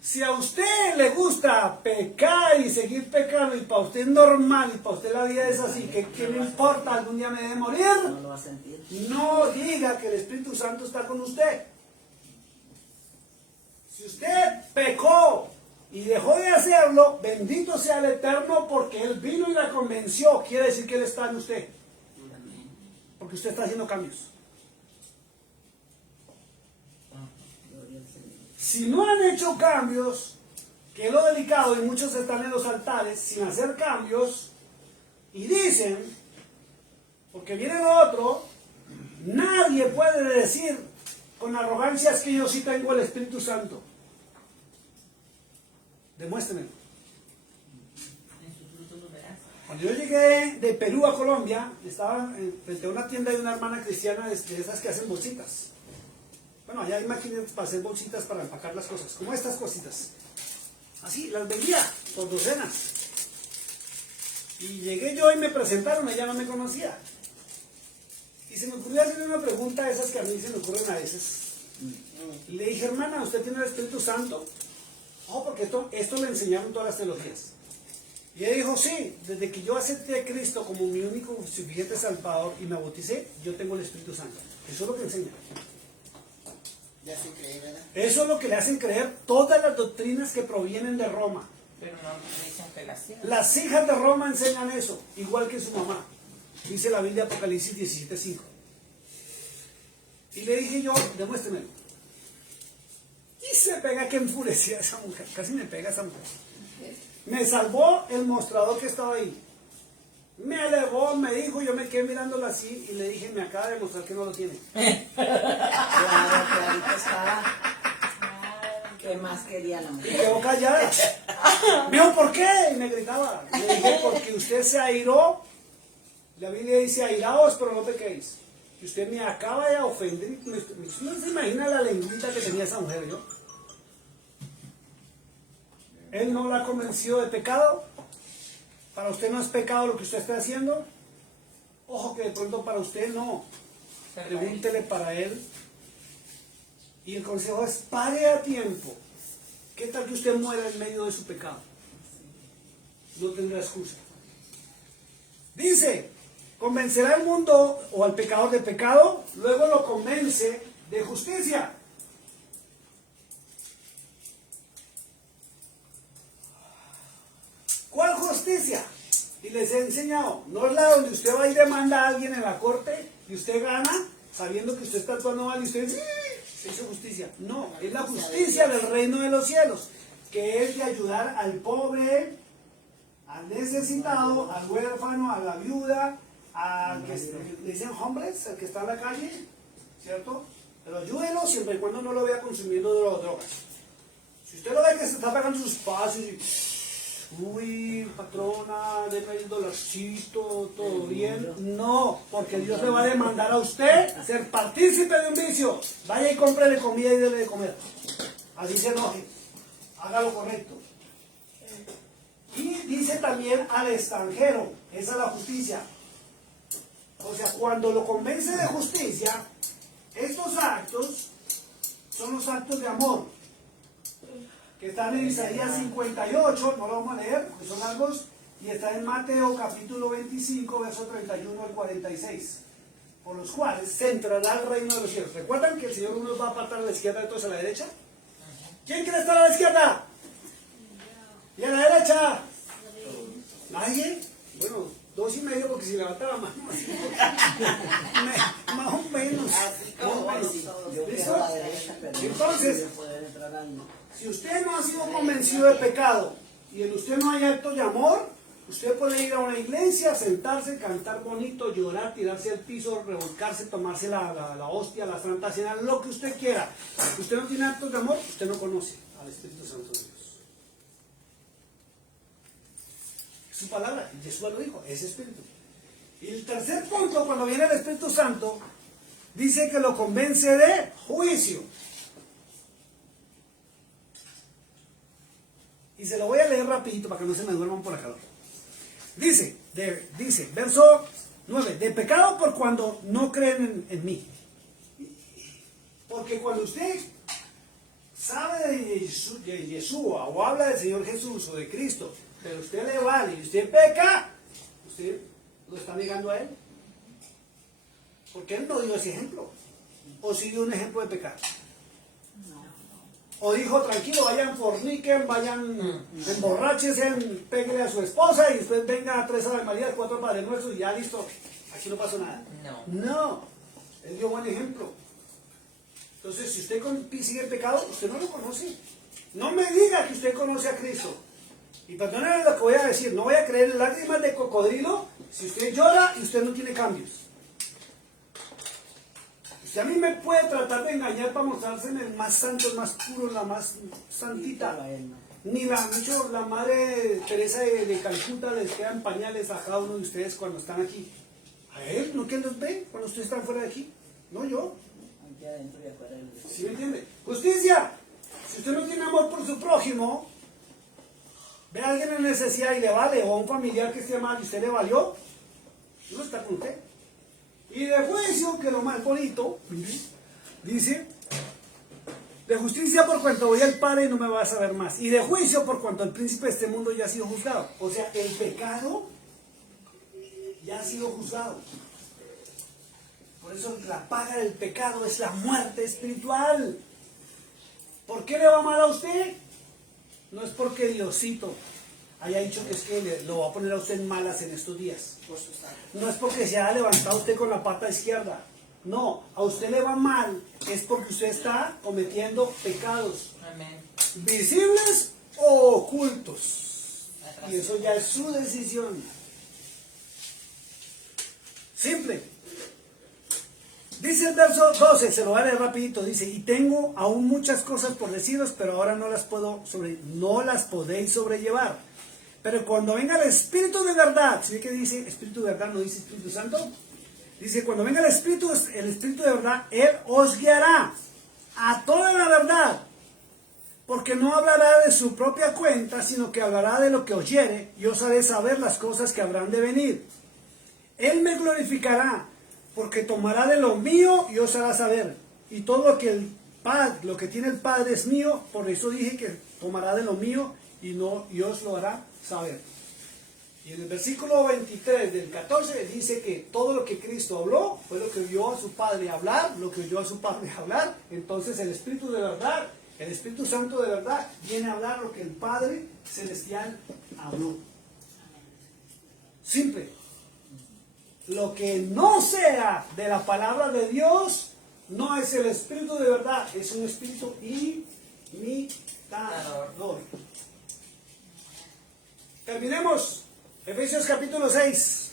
Si a usted le gusta pecar y seguir pecando y para usted es normal y para usted la vida es así, que ¿qué le importa? Algún día me debe morir. No lo va a sentir. No diga que el Espíritu Santo está con usted. Si usted pecó y dejó de hacerlo, bendito sea el Eterno porque Él vino y la convenció. Quiere decir que Él está en usted. Porque usted está haciendo cambios. Si no han hecho cambios, que es lo delicado, y muchos están en los altares sin hacer cambios, y dicen, porque viene lo otro, nadie puede decir con arrogancia es que yo sí tengo el Espíritu Santo. Demuéstrenmelo. En sus frutos lo verás. Cuando yo llegué de Perú a Colombia, estaba frente a una tienda de una hermana cristiana de esas que hacen bolsitas. Bueno, allá hay máquinas para hacer bolsitas para empacar las cosas, como estas cositas. Así, las vendía por docenas. Y llegué yo y me presentaron, ella no me conocía. Y se me ocurrió hacerle una pregunta de esas que a mí se me ocurren a veces. Y le dije, hermana, ¿usted tiene el Espíritu Santo? Oh, porque esto le enseñaron todas las teologías. Y ella dijo, sí, desde que yo acepté a Cristo como mi único suficiente Salvador y me bauticé, yo tengo el Espíritu Santo. Eso es lo que enseña. Ya se cree, ¿verdad? Eso es lo que le hacen creer todas las doctrinas que provienen de Roma. Pero no dicen que las hijas. Las hijas de Roma enseñan eso, igual que su mamá. Dice la Biblia Apocalipsis 17:5. Y le dije yo, demuéstremelo. Y se pega que enfurecía esa mujer, casi me pega esa mujer. Me salvó el mostrador que estaba ahí. Me elevó, me dijo, yo me quedé mirándola así y le dije, me acaba de demostrar que no lo tiene. Claro, clarito estaba. ¿Qué más quería la Y mujer? quedó callada. Me dijo, ¿por qué? Y me gritaba. Le dije, porque usted se airó. La Biblia dice, airaos, pero no pequéis. Y usted me acaba de ofender. No se imagina la lengüita que tenía esa mujer, ¿yo? Él no la convenció de pecado. Para usted no es pecado lo que usted está haciendo. Ojo que de pronto para usted no. Pregúntele para él. Y el consejo es, pare a tiempo. ¿Qué tal que usted muera en medio de su pecado? No tendrá excusa. Dice, convencerá al mundo o al pecador de pecado, luego lo convence de justicia. ¿Cuál justicia? Y les he enseñado, no es la donde usted va y demanda a alguien en la corte y usted gana sabiendo que usted está actuando mal y usted se hizo justicia. No, es la justicia del reino de los cielos, que es de ayudar al pobre, al necesitado, al huérfano, a la viuda, al que le dicen homeless, al que está en la calle, ¿cierto? Pero ayúdelo siempre y cuando no lo vea consumiendo drogas. Si usted lo ve que se está pagando sus pasos y uy, patrona, deme el dolarcito, todo bien. No, porque Dios le va a demandar a usted ser partícipe de un vicio. Vaya y cómprele comida y dele de comer. Así se enoje. Haga lo correcto. Y dice también al extranjero, esa es la justicia. O sea, cuando lo convence de justicia, estos actos son los actos de amor, que están en Isaías 58, no lo vamos a leer, porque son largos, y está en Mateo capítulo 25, verso 31 al 46, por los cuales se entrará al reino de los cielos. ¿Recuerdan que el Señor nos va a apartar a la izquierda y todos a la derecha? ¿Quién quiere estar a la izquierda? ¿Y a la derecha? ¿Nadie? Bueno, 2,5, porque si levanta la mano, más o menos. Así como Más o menos. así. Yo quiero a la derecha, pero no Entonces, voy a poder entrar ahí. si usted no ha sido convencido de pecado y en usted no hay acto de amor, usted puede ir a una iglesia, sentarse, cantar bonito, llorar, tirarse al piso, revolcarse, tomarse la hostia, la santa cena, lo que usted quiera. Si usted no tiene actos de amor, usted no conoce al Espíritu Santo de Dios. Es su palabra, Jesús lo dijo, es Espíritu. Y el tercer punto, cuando viene el Espíritu Santo, dice que lo convence de juicio. Y se lo voy a leer rapidito para que no se me duerman por acá. Dice, verso 9, de pecado por cuando no creen en mí. Porque cuando usted sabe de Yeshua o habla del Señor Jesús o de Cristo, pero usted le vale y usted peca, usted lo está negando a Él. Porque Él no dio ese ejemplo. O sí dio un ejemplo de pecar. O dijo, tranquilo, vayan forniquen, vayan emborráchense, péguenle a su esposa y después venga 3 Ave María, 4 Padre Nuestro y ya listo, aquí no pasó nada. No, Él dio buen ejemplo. Entonces, si usted sigue el pecado, usted no lo conoce. No me diga que usted conoce a Cristo. Y perdónenme lo que voy a decir, no voy a creer en lágrimas de cocodrilo si usted llora y usted no tiene cambios. Usted a mí me puede tratar de engañar para mostrarse el más santo, el más puro, la más santita. Ni la madre Teresa de Calcuta les quedan pañales a cada uno de ustedes cuando están aquí. A él, ¿no que los ve cuando ustedes están fuera de aquí? No yo. Aquí adentro y afuera. ¿Sí me entiende? Justicia. Si usted no tiene amor por su prójimo, ve a alguien en necesidad y le vale, o a un familiar que esté mal y usted le valió, no está con usted. Y de juicio, que lo más bonito, dice, de justicia por cuanto voy al Padre y no me vas a ver más. Y de juicio por cuanto el príncipe de este mundo ya ha sido juzgado. O sea, el pecado ya ha sido juzgado. Por eso la paga del pecado es la muerte espiritual. ¿Por qué le va mal a usted? No es porque Diosito haya dicho que es que lo va a poner a usted en malas en estos días. No es porque se haya levantado usted con la pata izquierda. No, a usted le va mal es porque usted está cometiendo pecados. Amén. Visibles o ocultos. Y eso ya es su decisión. Simple. Dice el verso 12, se lo voy a leer rapidito, dice, y tengo aún muchas cosas por deciros, pero ahora no las podéis sobrellevar. Pero cuando venga el Espíritu de verdad, ¿sí que dice Espíritu de verdad, no dice Espíritu Santo? Dice, cuando venga el Espíritu de verdad, Él os guiará a toda la verdad, porque no hablará de su propia cuenta, sino que hablará de lo que oyere, y os haré saber las cosas que habrán de venir. Él me glorificará, porque tomará de lo mío y os hará saber. Y todo lo que tiene el Padre es mío, por eso dije que tomará de lo mío y os lo hará saber. Y en el versículo 23 del 14 dice que todo lo que Cristo habló fue lo que oyó a su Padre hablar, lo que oyó a su Padre hablar. Entonces el Espíritu de verdad, el Espíritu Santo de verdad, viene a hablar lo que el Padre Celestial habló. Simple. Lo que no sea de la palabra de Dios no es el Espíritu de verdad, es un espíritu imitador. Terminemos. Efesios capítulo 6.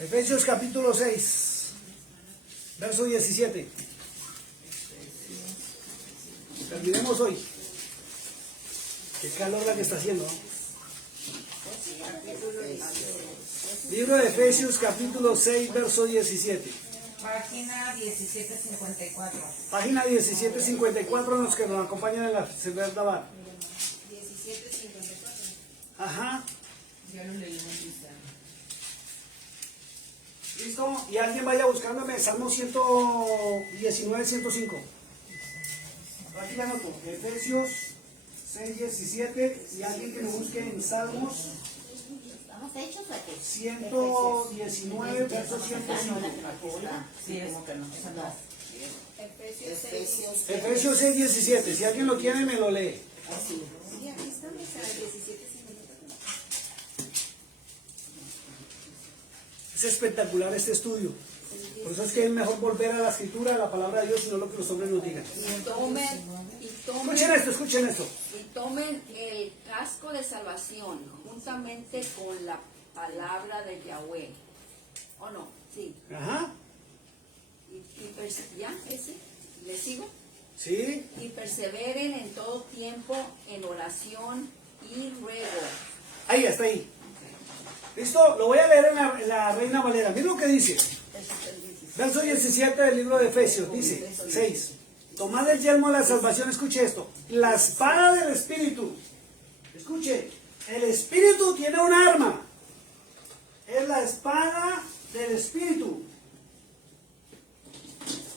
Efesios capítulo 6, verso 17. Terminemos hoy. Qué calor la que está haciendo, ¿no? Libro de Efesios capítulo 6, verso 17. Página 1754. Página 1754, los que nos acompañan en la verdad. 17:54. Ajá. Ya lo leímos, dice. ¿Listo? Y alguien vaya buscándome Salmo 119, 105. Aquí la anoto. Efesios 6, 17. Y alguien que me busque en Salmos ¿Estamos hechos o qué? 119, verso 105. Sí, es. Efesios 6. Efesios. Efesios 6, 17. Si alguien lo tiene, me lo lee. Así. Sí, aquí estamos a 17:54. Es espectacular este estudio. Por eso es que es mejor volver a la escritura, a la palabra de Dios, y no lo que los hombres nos digan. Escuchen esto. Y tomen el casco de salvación juntamente con la palabra de Yahweh. ¿O no? Sí. Ajá. ¿Ya? ¿Ese? ¿Le sigo? Sí. Y perseveren en todo tiempo en oración y ruego. Ahí, hasta ahí. ¿Listo? Lo voy a leer en la Reina Valera. Miren lo que dice. Verso 17 del libro de Efesios. Dice, 6. Tomad el yelmo de la salvación. Escuche esto. La espada del Espíritu. Escuche. El Espíritu tiene un arma. Es la espada del Espíritu.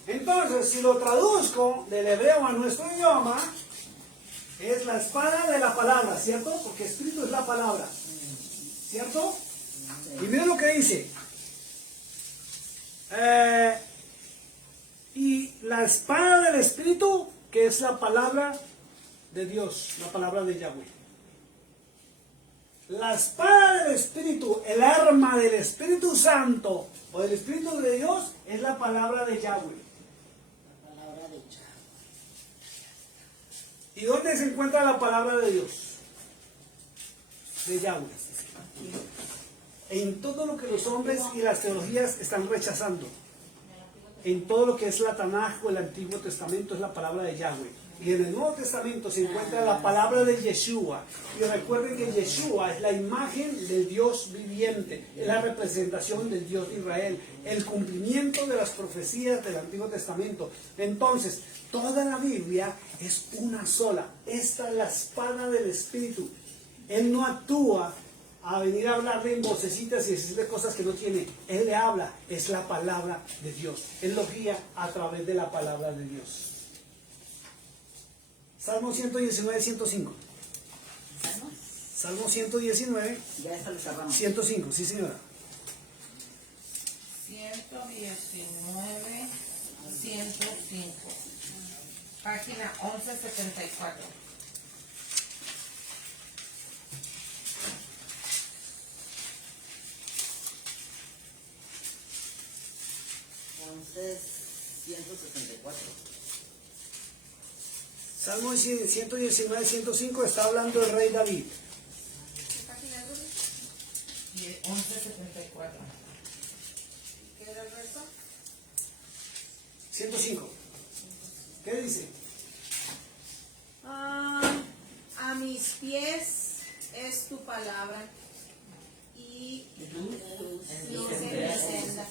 Entonces, si lo traduzco del hebreo a nuestro idioma, es la espada de la palabra, ¿cierto? Porque Espíritu es la palabra, ¿cierto? Y miren lo que dice. Y la espada del Espíritu, que es la palabra de Dios, la palabra de Yahweh. La espada del Espíritu, el arma del Espíritu Santo o del Espíritu de Dios, es la palabra de Yahweh. Palabra de Yahweh. ¿Y dónde se encuentra la palabra de Dios? De Yahweh. En todo lo que los hombres y las teologías están rechazando. En todo lo que es la Tanaj o el Antiguo Testamento es la palabra de Yahweh. Y en el Nuevo Testamento se encuentra la palabra de Yeshua. Y recuerden que Yeshua es la imagen del Dios viviente, es la representación del Dios de Israel, el cumplimiento de las profecías del Antiguo Testamento. Entonces, toda la Biblia es una sola. Esta es la espada del Espíritu. Él no actúa a venir a hablarle en vocecitas y decirle cosas que no tiene. Él le habla, es la palabra de Dios. Él lo guía a través de la palabra de Dios. Salmo 119, 105. Salmo 119, Ya está lo cerramos. 105, sí señora. 119, 105. Página 1174. Entonces, 164. Salmo 119, 105 está hablando el rey David. ¿Qué página es? 11:74. ¿Qué era el verso? 105. ¿Qué dice? A mis pies es tu palabra y luz en mi senda.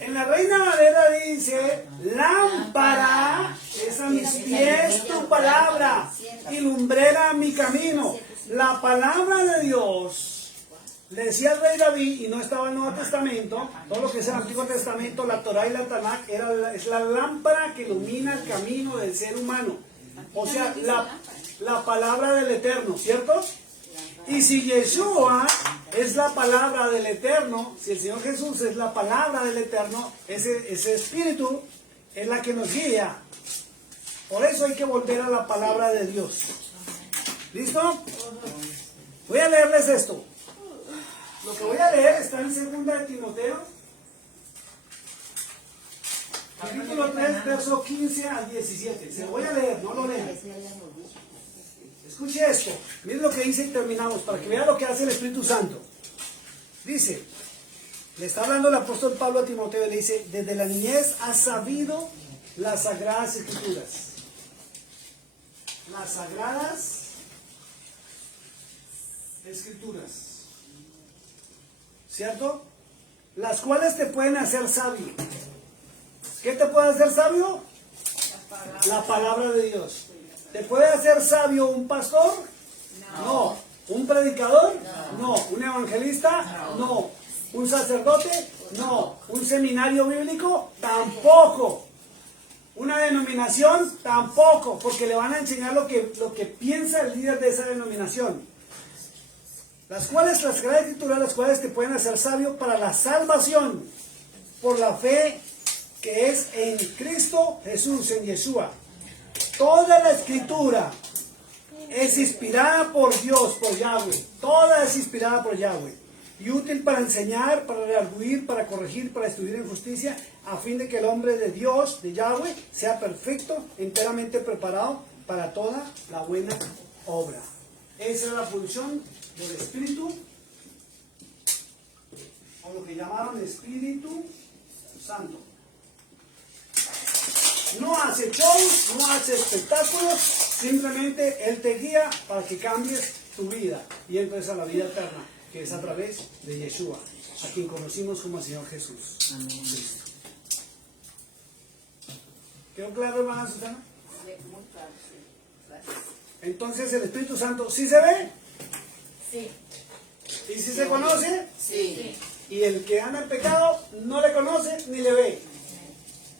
En la Reina Valera dice, lámpara es a mis pies tu palabra y lumbrera mi camino. La palabra de Dios, le decía el rey David, y no estaba en el Nuevo Testamento, todo lo que es el Antiguo Testamento, la Torah y la Tanakh, es la lámpara que ilumina el camino del ser humano. O sea, la palabra del Eterno, ¿cierto? Y si Yeshua es la palabra del Eterno, si el Señor Jesús es la palabra del Eterno, ese espíritu es la que nos guía. Por eso hay que volver a la palabra de Dios. ¿Listo? Voy a leerles esto. Lo que voy a leer está en 2 de Timoteo, capítulo 3, verso 15 al 17. Se lo voy a leer, no lo lean. Escuche esto, miren lo que dice y terminamos, para que vean lo que hace el Espíritu Santo. Dice, le está hablando el apóstol Pablo a Timoteo y le dice, desde la niñez has sabido las sagradas escrituras. Las sagradas escrituras. ¿Cierto? Las cuales te pueden hacer sabio. ¿Qué te puede hacer sabio? La palabra de Dios. ¿Te puede hacer sabio un pastor? No. ¿Un predicador? No. ¿Un evangelista? No. ¿Un sacerdote? No. ¿Un seminario bíblico? Tampoco. ¿Una denominación? Tampoco, porque le van a enseñar lo que piensa el líder de esa denominación. Las Sagradas Escrituras, las cuales te pueden hacer sabio para la salvación, por la fe que es en Cristo Jesús, en Yeshua. Toda la Escritura es inspirada por Dios, por Yahweh. Toda es inspirada por Yahweh. Y útil para enseñar, para redarguir, para corregir, para instruir en justicia, a fin de que el hombre de Dios, de Yahweh, sea perfecto, enteramente preparado para toda la buena obra. Esa es la función del Espíritu, o lo que llamaron Espíritu Santo. No hace shows, no hace espectáculos, simplemente Él te guía para que cambies tu vida y entres a la vida eterna, que es a través de Yeshua, a quien conocimos como el Señor Jesús. Amén. Listo. ¿Quedó claro, hermana Susana? Muy claro, sí. Gracias. Entonces el Espíritu Santo, ¿sí se ve? Sí. ¿Y si se conoce? Sí. Y el que anda en pecado no le conoce ni le ve.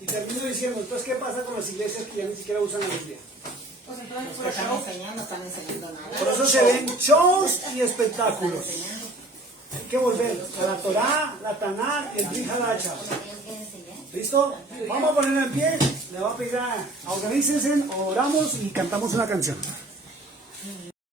Y termino diciendo, entonces, ¿qué pasa con las iglesias que ya ni siquiera usan la Biblia? Pues entonces, Los que están enseñando, no están enseñando nada. Por eso se ven shows y espectáculos. Están enseñando. Hay que volver a la Torah, la Tanakh, el Brit Hadacha. ¿Listo? Vamos a poner en pie. Le voy a pedir a organícense, oramos y cantamos una canción.